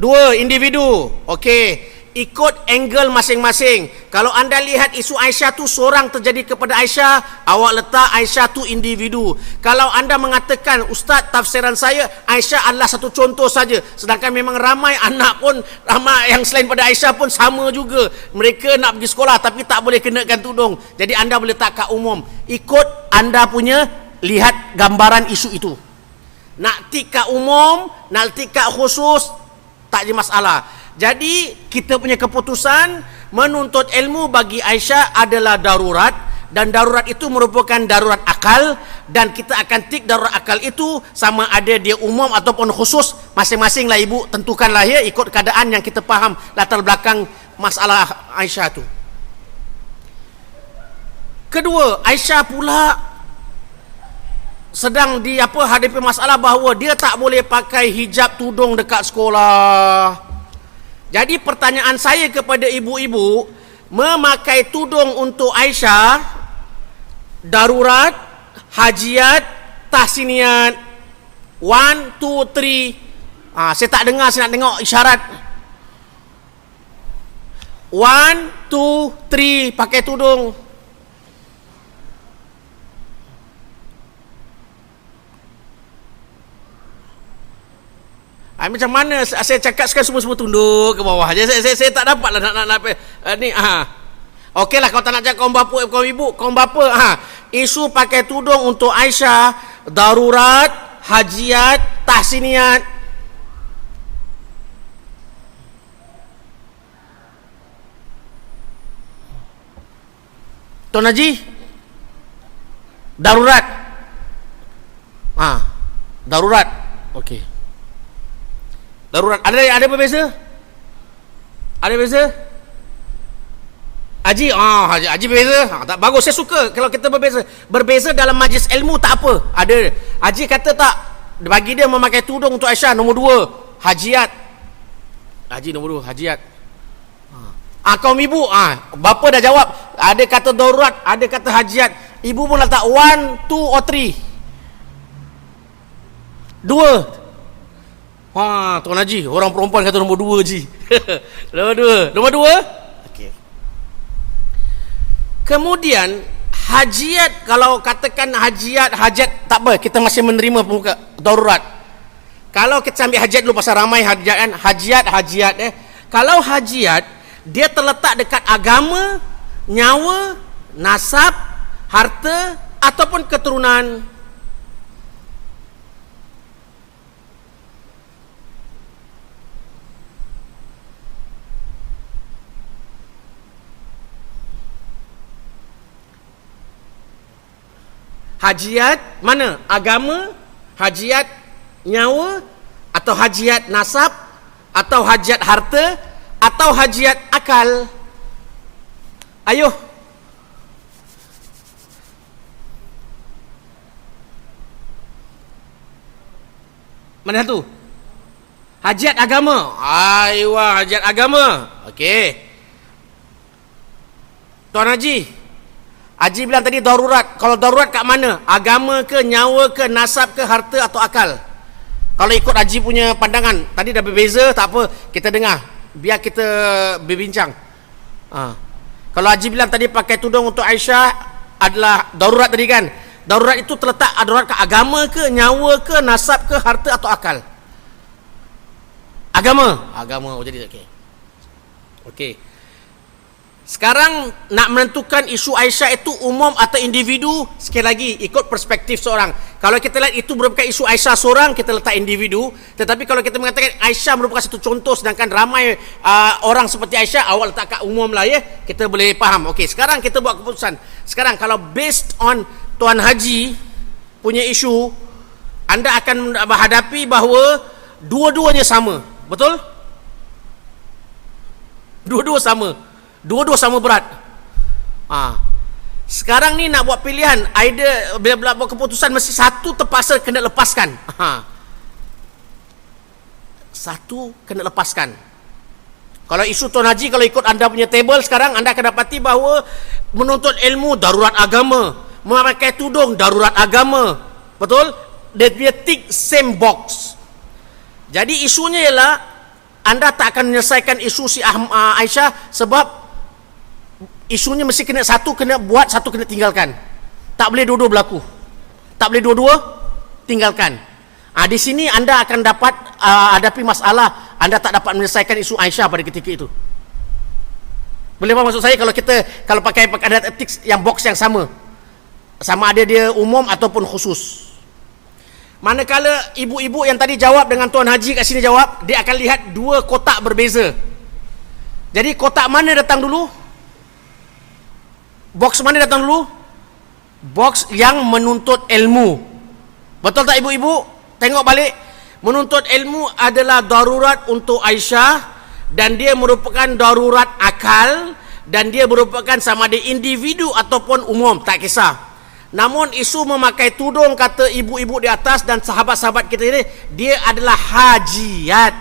2, individu. Okey. Ikut angle masing-masing. Kalau anda lihat isu Aisyah tu seorang terjadi kepada Aisyah, awak letak Aisyah tu individu. Kalau anda mengatakan, Ustaz, tafsiran saya Aisyah adalah satu contoh saja, sedangkan memang ramai anak pun, ramai yang selain pada Aisyah pun sama juga. Mereka nak pergi sekolah tapi tak boleh kenakan tudung. Jadi anda boleh letak kat umum. Ikut anda punya, lihat gambaran isu itu. Nak tik kat umum, nak tik kat khusus, tak ada masalah. Jadi kita punya keputusan menuntut ilmu bagi Aisyah adalah darurat, dan darurat itu merupakan darurat akal, dan kita akan tik darurat akal itu sama ada dia umum ataupun khusus. Masing-masing lah ibu tentukanlah ya, ikut keadaan yang kita faham latar belakang masalah Aisyah tu. Kedua, Aisyah pula sedang hadapi masalah bahawa dia tak boleh pakai hijab tudung dekat sekolah. Jadi pertanyaan saya kepada ibu-ibu, memakai tudung untuk Aisyah, darurat, hajiat, tahsiniat, 1, 2, 3. Saya tak dengar, saya nak tengok isyarat. 1, 2, 3 pakai tudung. Macam mana saya cakap sekarang semua tunduk ke bawah. Saya tak dapat lah nak ni. Okeylah, kalau tak nak cakap kaum bapa, kaum ibu, kaum bapa. Isu pakai tudung untuk Aisyah, darurat, hajiat, tahsiniat. Tuan Haji, darurat. Darurat. Okey. Darurat. Ada berbeza? Ada berbeza? Haji, Haji berbeza. Tak bagus, saya suka kalau kita berbeza. Berbeza dalam majlis ilmu tak apa. Ada. Haji kata tak, bagi dia memakai tudung untuk Aisyah nombor 2, hajiat. Haji nombor 2, hajiat. Kaum ibu, bapa dah jawab. Ada kata darurat, ada kata hajiat. Ibu pun letak 1, 2 or 3. 2. Tuan Haji, orang perempuan kata nombor 2 Haji. Nombor 2. Okey. Kemudian hajiat, kalau katakan hajiat tak apa, kita masih menerima pemuka darurat. Kalau kita ambil hajiat dulu pasal ramai hajiat kan, hajiat. Kalau hajiat, dia terletak dekat agama, nyawa, nasab, harta ataupun keturunan. Hajiat mana? Agama, hajiat nyawa, atau hajiat nasab, atau hajiat harta, atau hajiat akal. Ayuh. Mana satu? Hajiat agama. Aywa, hajiat agama. Okey. Tuan Haji bilang tadi darurat. Kalau darurat kat mana? Agama ke, nyawa ke, nasab ke, harta atau akal? Kalau ikut Haji punya pandangan, tadi dah berbeza, tak apa, kita dengar. Biar kita berbincang. Kalau Haji bilang tadi pakai tudung untuk Aisyah adalah darurat tadi kan? Darurat itu terletak darurat ke agama ke, nyawa ke, nasab ke, harta atau akal? Agama. Jadi okey. Okey. Sekarang nak menentukan isu Aisyah itu umum atau individu, sekali lagi ikut perspektif seorang. Kalau kita lihat itu merupakan isu Aisyah seorang, kita letak individu. Tetapi kalau kita mengatakan Aisyah merupakan satu contoh, sedangkan ramai orang seperti Aisyah, awal letak kat umum lah ya, kita boleh faham. Okey, sekarang kita buat keputusan. Sekarang kalau based on Tuan Haji punya isu, anda akan menghadapi bahawa dua-duanya sama. Betul? Dua-dua sama berat. Sekarang ni nak buat pilihan, either bila buat keputusan mesti satu terpaksa kena lepaskan. Satu kena lepaskan. Kalau isu Tuan Haji, kalau ikut anda punya table sekarang, anda akan dapati bahawa menuntut ilmu darurat agama, memakai tudung darurat agama. Betul? Dia tick same box. Jadi isunya ialah anda tak akan menyelesaikan isu si Aisyah sebab isunya mesti kena satu kena buat, satu kena tinggalkan. Tak boleh dua-dua berlaku. Tak boleh dua-dua tinggalkan. Di sini anda akan dapat hadapi masalah, anda tak dapat menyelesaikan isu Aisyah pada ketika itu. Boleh faham maksud saya? Kalau pakai ada etik yang box yang sama. Sama ada dia umum ataupun khusus. Manakala ibu-ibu yang tadi jawab dengan Tuan Haji kat sini jawab, dia akan lihat dua kotak berbeza. Jadi kotak mana datang dulu? Box mana datang dulu? Box yang menuntut ilmu. Betul tak ibu-ibu? Tengok balik. Menuntut ilmu adalah darurat untuk Aisyah, dan dia merupakan darurat akal, dan dia merupakan sama ada individu ataupun umum, tak kisah. Namun isu memakai tudung, kata ibu-ibu di atas dan sahabat-sahabat kita ini, dia adalah hajiat.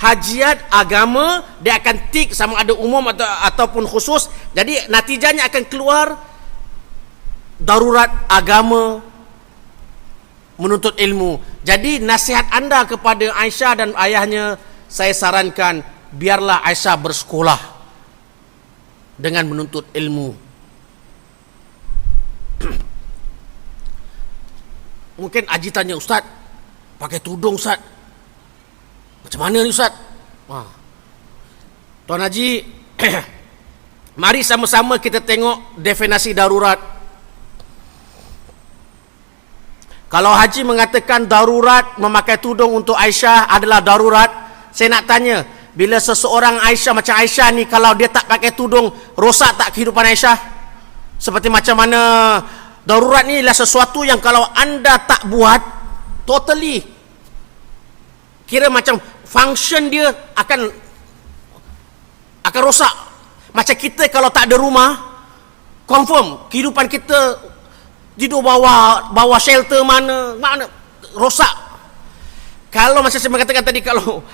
hajiat agama, dia akan tik sama ada umum ataupun khusus. Jadi natijanya akan keluar darurat agama menuntut ilmu. Jadi nasihat anda kepada Aisyah dan ayahnya, saya sarankan biarlah Aisyah bersekolah dengan menuntut ilmu. Mungkin Haji tanya, Ustaz, pakai tudung Ustaz, macam mana ni Ustaz? Tuan Haji, mari sama-sama kita tengok definisi darurat. Kalau Haji mengatakan darurat memakai tudung untuk Aisyah adalah darurat, saya nak tanya, bila seseorang Aisyah macam Aisyah ni, kalau dia tak pakai tudung, rosak tak kehidupan Aisyah? Seperti macam mana darurat ni adalah sesuatu yang kalau anda tak buat, totally kira macam function dia akan rosak. Macam kita kalau tak ada rumah, confirm kehidupan kita tidur bawah shelter mana rosak. Kalau macam saya mengatakan tadi, kalau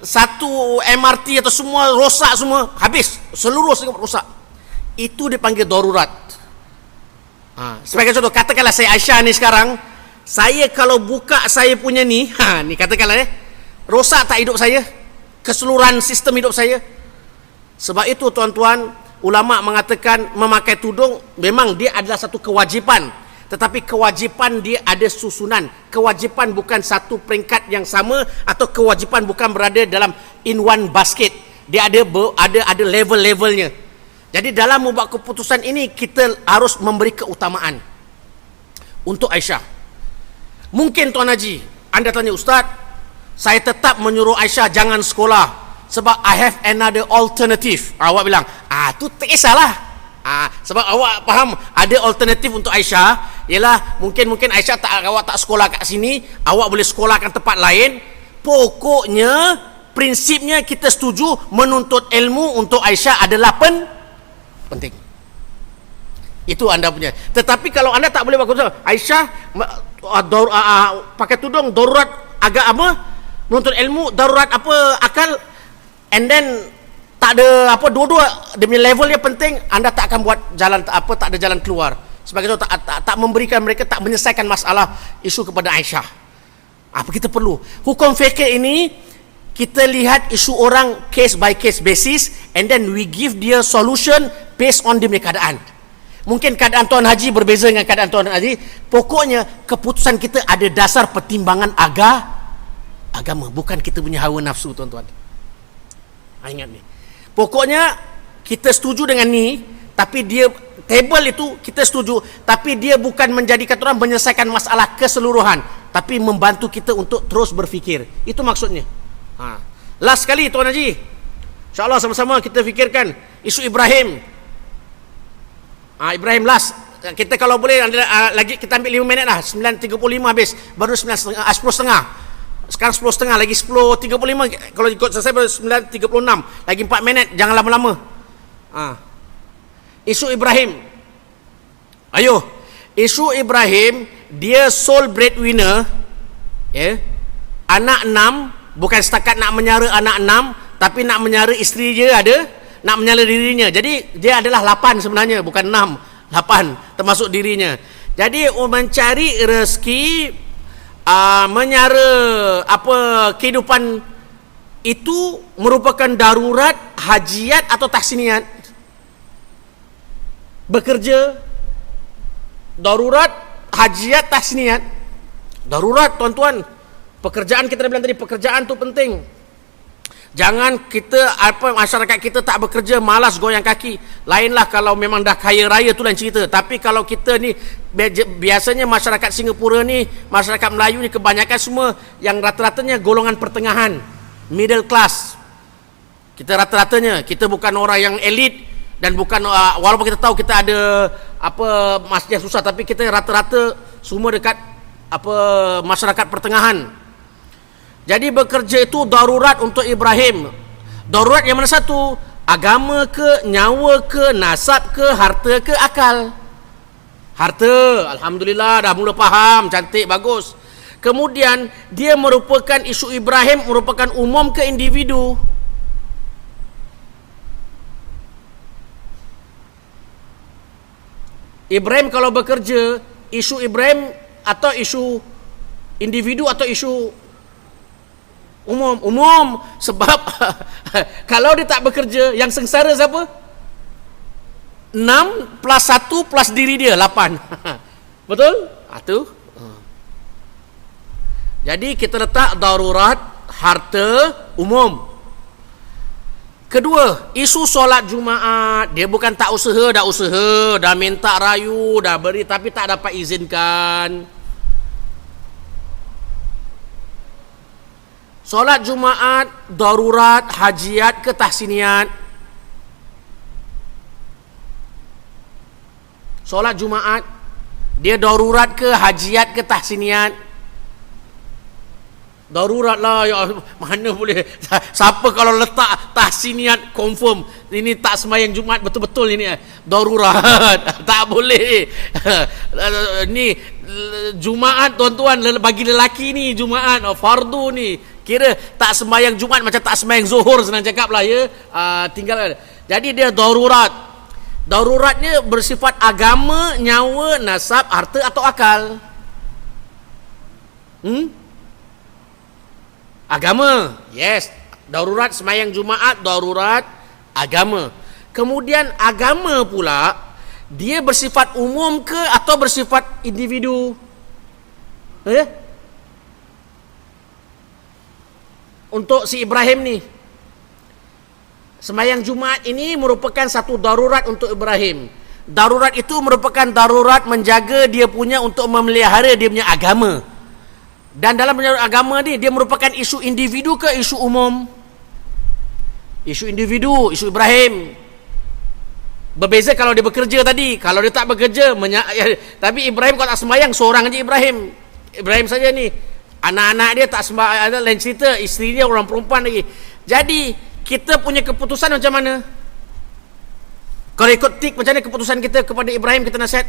satu MRT atau semua rosak, semua habis, seluruh Singapura rosak, itu dipanggil darurat. Sebagai contoh, katakanlah saya Aisyah ni sekarang, saya kalau buka saya punya ni, ni katakanlah rosak tak hidup saya, keseluruhan sistem hidup saya. Sebab itu tuan-tuan, ulama mengatakan memakai tudung memang dia adalah satu kewajipan, tetapi kewajipan dia ada susunan. Kewajipan bukan satu peringkat yang sama, atau kewajipan bukan berada dalam in one basket. Dia ada level-levelnya. Jadi dalam membuat keputusan ini, kita harus memberi keutamaan untuk Aisyah. Mungkin Tuan Haji, anda tanya, Ustaz, saya tetap menyuruh Aisyah jangan sekolah sebab I have another alternative. Awak bilang, tu tak kisahlah. Sebab awak faham ada alternatif untuk Aisyah, ialah mungkin Aisyah awak tak sekolah kat sini, awak boleh sekolah kat tempat lain. Pokoknya prinsipnya kita setuju menuntut ilmu untuk Aisyah adalah penting. Itu anda punya. Tetapi kalau anda tak boleh berkata Aisyah pakai tudung darurat agama, menuntut ilmu darurat akal, and then tak ada dua-dua dia punya levelnya penting, anda tak akan buat jalan tak ada jalan keluar. Sebagai contoh, tak memberikan mereka, tak menyelesaikan masalah isu kepada Aisyah. Apa kita perlu hukum fikir ini, kita lihat isu orang case by case basis, and then we give dia solution based on dia punya keadaan. Mungkin keadaan Tuan Haji berbeza dengan keadaan Tuan Haji. Pokoknya keputusan kita ada dasar pertimbangan agama, bukan kita punya hawa nafsu, tuan-tuan. Ingat ni. Pokoknya kita setuju dengan ni, tapi dia table itu kita setuju, tapi dia bukan menjadikan orang menyelesaikan masalah keseluruhan, tapi membantu kita untuk terus berfikir. Itu maksudnya. Last sekali Tuan Haji, InsyaAllah sama-sama kita fikirkan isu Ibrahim. Ibrahim last. Kita kalau boleh lagi kita ambil 5 minit lah. 9.35 habis. Baru 10.30. Sekarang 10.30, lagi 10.35. Kalau ikut selesai baru 9.36. Lagi 4 minit, jangan lama-lama. Isu Ibrahim. Ayo. Isu Ibrahim, dia sole breadwinner. Anak 6, bukan setakat nak menyara anak 6, tapi nak menyara isteri dia ada, nak menyara dirinya. Jadi dia adalah 8 sebenarnya, bukan 6, 8 termasuk dirinya. Jadi mencari rezeki, menyara kehidupan itu merupakan darurat, hajiat atau tahsiniat. Bekerja darurat, hajiat, tahsiniat. Darurat, tuan-tuan. Pekerjaan, kita dah bilang tadi, pekerjaan tu penting. Jangan kita masyarakat kita tak bekerja, malas goyang kaki. Lainlah kalau memang dah kaya raya, tu lain cerita. Tapi kalau kita ni, biasanya masyarakat Singapura ni, masyarakat Melayu ni, kebanyakan semua yang rata-ratanya golongan pertengahan, middle class. Kita rata-ratanya, kita bukan orang yang elit, dan bukan, walaupun kita tahu kita ada masjid susah, tapi kita rata-rata semua dekat masyarakat pertengahan. Jadi bekerja itu darurat untuk Ibrahim. Darurat yang mana satu? Agama ke, nyawa ke, nasab ke, harta ke, akal? Harta, alhamdulillah dah mula faham, cantik, bagus. Kemudian dia merupakan isu Ibrahim merupakan umum ke individu. Ibrahim kalau bekerja, isu Ibrahim atau isu individu atau isu umum? Umum. Sebab kalau dia tak bekerja, yang sengsara siapa? 6 plus 1 plus diri dia 8. Betul? Itu. Jadi kita letak darurat harta umum. Kedua, isu solat Jumaat. Dia bukan tak usaha, dah minta rayu, dah beri tapi tak dapat izinkan. Solat Jumaat, darurat, hajiat ke tahsiniat. Solat Jumaat, dia darurat ke hajiat ke tahsiniat? Darurat lah, ya, mana boleh. Siapa kalau letak tahsiniat confirm ini tak sembahyang Jumaat betul-betul ini darurat. Tak boleh. Ni Jumaat tuan-tuan, bagi lelaki ni Jumaat fardu ni. Kira tak sembahyang Jumaat macam tak sembahyang Zuhur, senang cakap lah ya. Tinggal. Jadi dia darurat. Daruratnya bersifat agama, nyawa, nasab, harta atau akal. Agama, yes. Darurat sembahyang Jumaat, darurat agama. Kemudian agama pula, dia bersifat umum ke atau bersifat individu? Untuk si Ibrahim ni, sembahyang Jumaat ini merupakan satu darurat untuk Ibrahim. Darurat itu merupakan darurat menjaga dia punya untuk memelihara dia punya agama. Dan dalam agama ni, dia merupakan isu individu ke isu umum? Isu individu, isu Ibrahim. Berbeza kalau dia bekerja tadi. Kalau dia tak bekerja, tapi Ibrahim kalau tak sembahyang, seorang aja Ibrahim. Ibrahim saja ni. Anak-anak dia tak sembahyang, ada lain cerita, isteri dia orang perempuan lagi. Jadi, kita punya keputusan macam mana? Kalau ikut tik, macam mana keputusan kita kepada Ibrahim, kita nasihat?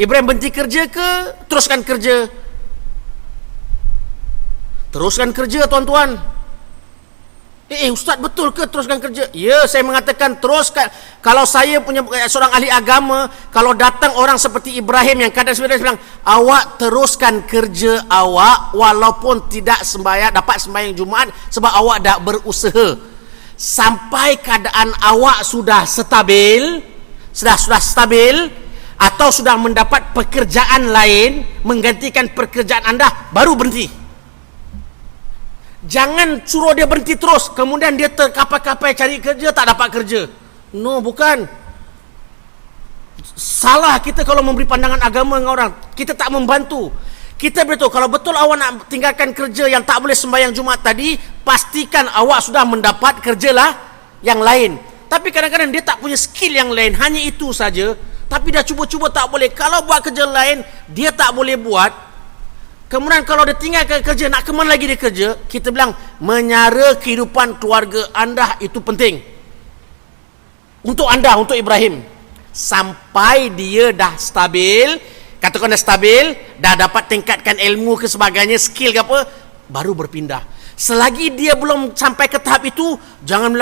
Ibrahim berhenti kerja ke teruskan kerja? Teruskan kerja tuan-tuan. Ustaz betul ke teruskan kerja? Ya, saya mengatakan teruskan. Kalau saya punya seorang ahli agama, kalau datang orang seperti Ibrahim yang kadang sebenarnya bilang, awak teruskan kerja awak walaupun tidak dapat sembahyang Jumaat sebab awak dah berusaha. Sampai keadaan awak sudah stabil, sudah stabil atau sudah mendapat pekerjaan lain menggantikan pekerjaan anda, baru berhenti. Jangan suruh dia berhenti terus, kemudian dia terkapai-kapai cari kerja, tak dapat kerja. No, bukan. Salah kita kalau memberi pandangan agama dengan orang. Kita tak membantu. Kita beritahu, kalau betul awak nak tinggalkan kerja yang tak boleh sembahyang Jumaat tadi, pastikan awak sudah mendapat kerjalah yang lain. Tapi kadang-kadang dia tak punya skill yang lain, hanya itu saja. Tapi dah cuba-cuba tak boleh. Kalau buat kerja lain, dia tak boleh buat. Kemudian kalau dia tinggalkan kerja, nak ke mana lagi dia kerja? Kita bilang, menyara kehidupan keluarga anda itu penting. Untuk anda, untuk Ibrahim. Sampai dia dah stabil, katakan dah stabil, dah dapat tingkatkan ilmu ke sebagainya, skill ke apa, baru berpindah. Selagi dia belum sampai ke tahap itu, jangan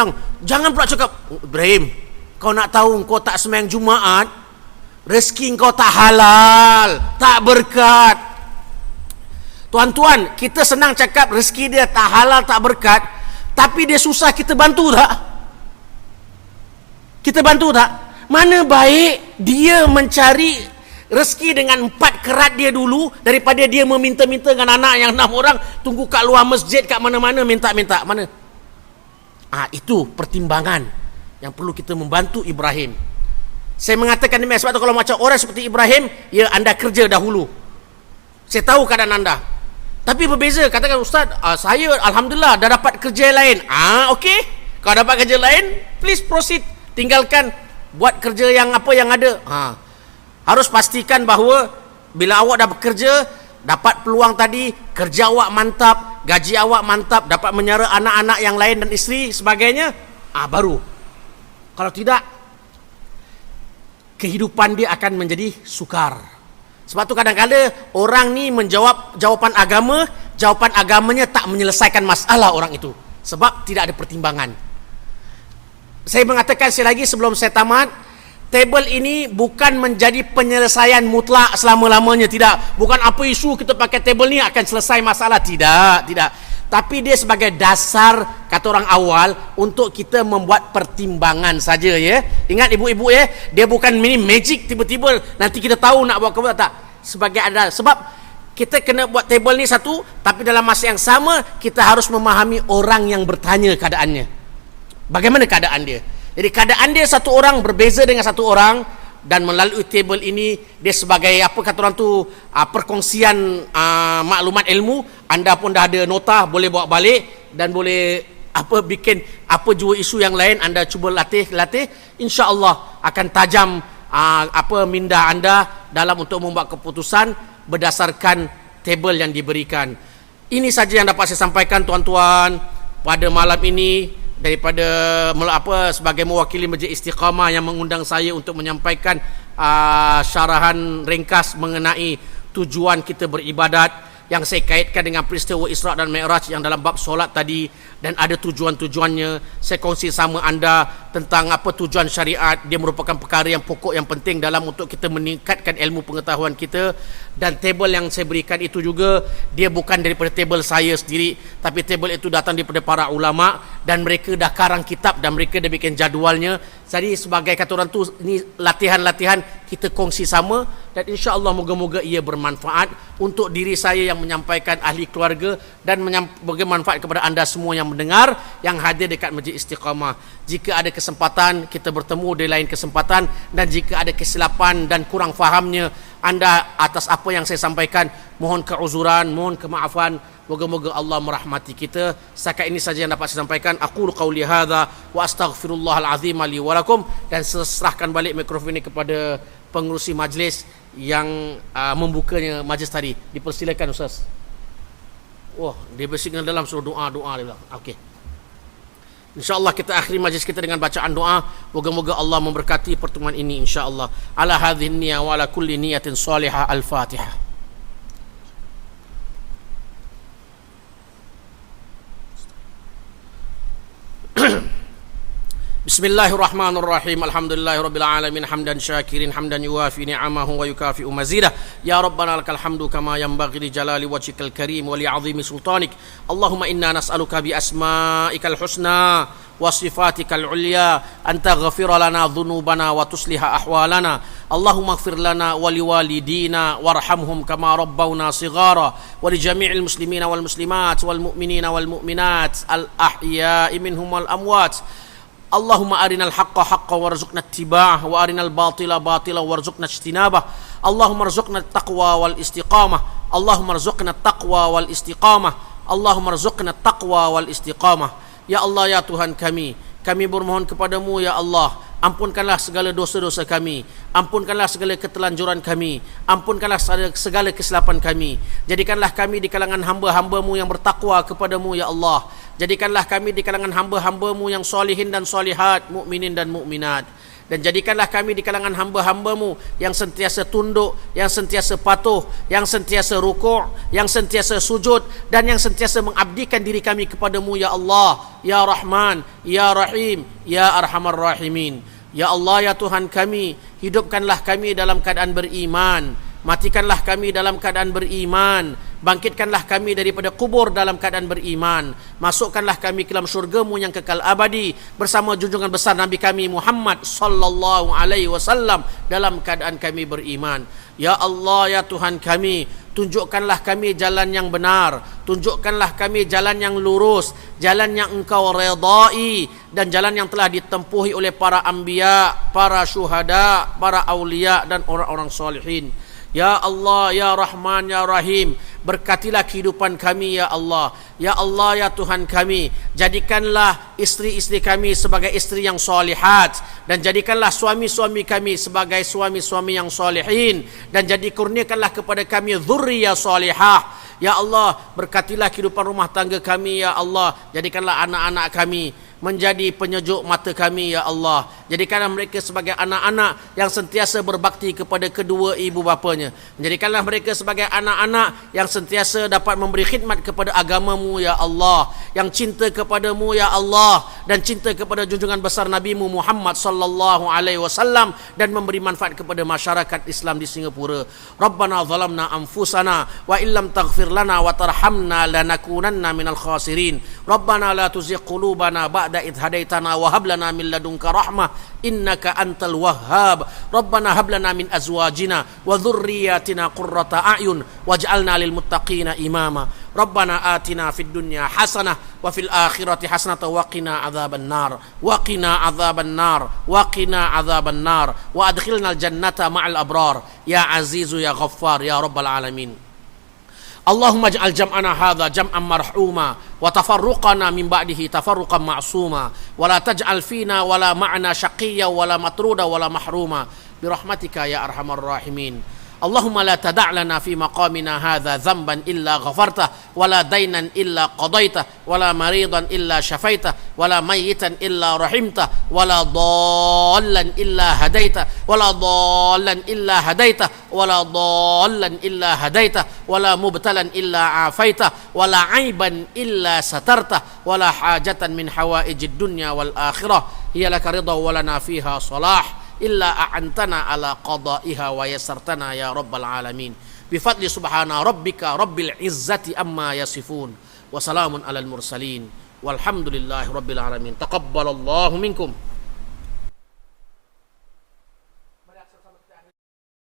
pula cakap, Ibrahim, kau nak tahu kau tak sembahyang Jumaat, rezeki kau tak halal, tak berkat. Tuan-tuan, kita senang cakap rezeki dia tak halal, tak berkat, tapi dia susah, kita bantu tak? Kita bantu tak? Mana baik dia mencari rezeki dengan 4 kerat dia dulu, daripada dia meminta-minta dengan anak yang 6 orang, tunggu kat luar masjid, kat mana-mana minta-minta. Mana? Itu pertimbangan yang perlu kita membantu Ibrahim. Saya mengatakan demikian sebab tu, kalau macam orang seperti Ibrahim, ya anda kerja dahulu. Saya tahu keadaan anda. Tapi berbeza, katakan Ustaz, saya Alhamdulillah dah dapat kerja lain. Okey, kalau dapat kerja lain, please proceed. Tinggalkan, buat kerja yang apa yang ada. Harus pastikan bahawa bila awak dah bekerja, dapat peluang tadi, kerja awak mantap, gaji awak mantap, dapat menyara anak-anak yang lain dan isteri sebagainya, baru. Kalau tidak, kehidupan dia akan menjadi sukar. Sebab tu kadang-kadang orang ni menjawab jawapan agama, jawapan agamanya tak menyelesaikan masalah orang itu. Sebab tidak ada pertimbangan. Saya mengatakan sekali lagi sebelum saya tamat, tabel ini bukan menjadi penyelesaian mutlak selama-lamanya, tidak. Bukan apa isu kita pakai tabel ni akan selesai masalah, tidak. Tapi dia sebagai dasar, kata orang awal, untuk kita membuat pertimbangan saja, ya. Ingat ibu-ibu, ya, dia bukan mini magic tiba-tiba nanti kita tahu nak buat apa, tak. Sebagai ada sebab kita kena buat tabel ni satu, tapi dalam masa yang sama kita harus memahami orang yang bertanya keadaannya. Bagaimana keadaan dia? Jadi keadaan dia satu orang berbeza dengan satu orang, dan melalui table ini dia sebagai apa kata orang tu, perkongsian maklumat ilmu. Anda pun dah ada nota, boleh bawa balik dan boleh bikin jua isu yang lain, anda cuba latih. Insya-Allah akan tajam minda anda dalam untuk membuat keputusan berdasarkan table yang diberikan. Ini saja yang dapat saya sampaikan tuan-tuan pada malam ini, daripada sebagai mewakili Majlis Istiqamah yang mengundang saya untuk menyampaikan syarahan ringkas mengenai tujuan kita beribadat, yang saya kaitkan dengan peristiwa Isra' dan Mi'raj yang dalam bab solat tadi, dan ada tujuan-tujuannya. Saya kongsi sama anda tentang apa tujuan syariat. Dia merupakan perkara yang pokok, yang penting dalam untuk kita meningkatkan ilmu pengetahuan kita. Dan table yang saya berikan itu juga, dia bukan daripada table saya sendiri, tapi table itu datang daripada para ulama, dan mereka dah karang kitab dan mereka dah bikin jadualnya. Jadi sebagai kata orang tu, ini latihan-latihan kita kongsi sama, dan insya-Allah moga-moga ia bermanfaat untuk diri saya yang menyampaikan, ahli keluarga, dan bermanfaat kepada anda semua yang mendengar, yang hadir dekat Majlis Istiqamah. Jika ada kesempatan kita bertemu di lain kesempatan, dan jika ada kesilapan dan kurang fahamnya anda atas apa yang saya sampaikan, mohon keuzuran, mohon kemaafan. Moga-moga Allah merahmati kita. Setakat ini saja yang dapat saya sampaikan. Aqulu qauli hadza wa astaghfirullahal azim li wa lakum, dan serahkan balik mikrofon ini kepada pengerusi majlis yang membukanya majlis tadi. Dipersilakan Ustaz. Wah, dia bersignal dalam suruh doa dia bilang. Okey. InsyaAllah kita akhiri majlis kita dengan bacaan doa. Moga-moga Allah memberkati pertemuan ini insyaAllah. Ala hadhihi niyyah wa ala kulli niyatin salihah. Al-Fatihah. Bismillahirrahmanirrahim. Alhamdulillahirabbil alamin, hamdan syakirin, hamdan yuwafi ni'amahu wa yukafi'u mazidah. Ya rabbana lakal hamdu kama yanbaghi li jalali wajhikal karim wa li 'azimi sultanik. Allahumma inna nas'aluka bi asma'ikal husna wa sifatikal ulya an taghfira lana dhunubana wa tusliha ahwalana. Allahumma ighfir lana wa liwalidina warhamhum kama rabbawna shighara, wa li jami'il muslimina wal muslimat wal mu'minina wal mu'minat al ahya'i minhum wal amwat. Allahumma arinal haqqa haqqan warzuqna ittiba'ah, wa arinal batila batila warzuqna ijtinabah. Allahumma arzuqna taqwa wal istiqamah. Allahumma arzuqna taqwa wal istiqamah. Allahumma arzuqna taqwa wal istiqamah. Ya Allah, ya Tuhan kami bermohon kepadamu ya Allah, ampunkanlah segala dosa-dosa kami, ampunkanlah segala ketelanjuran kami, ampunkanlah segala kesilapan kami. Jadikanlah kami di kalangan hamba-hambamu yang bertakwa kepadamu ya Allah. Jadikanlah kami di kalangan hamba-hambamu yang solihin dan solihat, mukminin dan mukminat. Dan jadikanlah kami di kalangan hamba-hambamu yang sentiasa tunduk, yang sentiasa patuh, yang sentiasa rukuk, yang sentiasa sujud, dan yang sentiasa mengabdikan diri kami kepadamu ya Allah, ya Rahman, ya Rahim, ya Arhamar Rahimin. Ya Allah, ya Tuhan kami, hidupkanlah kami dalam keadaan beriman, matikanlah kami dalam keadaan beriman, bangkitkanlah kami daripada kubur dalam keadaan beriman, masukkanlah kami ke dalam syurga-Mu yang kekal abadi bersama junjungan besar Nabi kami Muhammad sallallahu alaihi wasallam dalam keadaan kami beriman. Ya Allah, ya Tuhan kami, tunjukkanlah kami jalan yang benar, tunjukkanlah kami jalan yang lurus, jalan yang Engkau redai, dan jalan yang telah ditempuhi oleh para anbiya, para syuhada, para aulia, dan orang-orang salihin. Ya Allah, ya Rahman, ya Rahim, berkatilah kehidupan kami ya Allah. Ya Allah, ya Tuhan kami, jadikanlah isteri-isteri kami sebagai isteri yang solihat, dan jadikanlah suami-suami kami sebagai suami-suami yang solihin, dan kurniakanlah kepada kami dzurriyyah solihah. Ya Allah, berkatilah kehidupan rumah tangga kami ya Allah. Jadikanlah anak-anak kami menjadi penyejuk mata kami ya Allah. Jadikanlah mereka sebagai anak-anak yang sentiasa berbakti kepada kedua ibu bapanya. Jadikanlah mereka sebagai anak-anak yang sentiasa dapat memberi khidmat kepada agamamu ya Allah, yang cinta kepadamu ya Allah, dan cinta kepada junjungan besar Nabi-Mu Muhammad sallallahu alaihi wasallam, dan memberi manfaat kepada masyarakat Islam di Singapura. Rabbana zalamna anfusana wa illam taghfir lana wa tarhamna lanakunanna minal khasirin. Rabbana la tuzigh qulubana ba'da idh hadaitana wa hab lana min ladunka rahmah innaka antal wahhab. Rabbana hab lana min azwajina wa dhurriyyatina qurrata a'yun waj'alna lil muttaqina imama. Rabbana atina fid dunya hasanah wa fil akhirati hasanah wa qina adzaban nar wa qina adzaban nar wa qina adzaban nar wa adkhilna al jannata ma'al abrar ya azizu ya ghaffar ya rabbal alamin. Allahumma ij'al jam'ana hadha jam'an marhuma wa tafarruqana min ba'dihi tafarruqan ma'suma wa la taj'al fina wa la ma'na shaqiyya wa la matruda wa la mahruma bi rahmatika ya arhamar rahimin. Allahumma la tada' lana fi maqamina hadha dhanban illa ghafartah wa la daynan illa qadaitah wa la maridan illa syafaitah wa la mayyitan illa rahimtah wa la dhallan illa hadaitah wa la dhallan illa hadaitah wa la dhallan illa hadaitah wa la mubtalan illa afaitah wa la aiban illa satartah wa la hajatan min hawaijid dunya wal akhirah hiya laka ridha wa lana fiha salah illa a'antana ala qada'iha wa yassartana ya rabbal alamin. Bifadli subhana rabbika rabbil izzati amma yasifun wa salamun alal mursalin walhamdulillahi rabbil alamin. Taqabbalallahu minkum.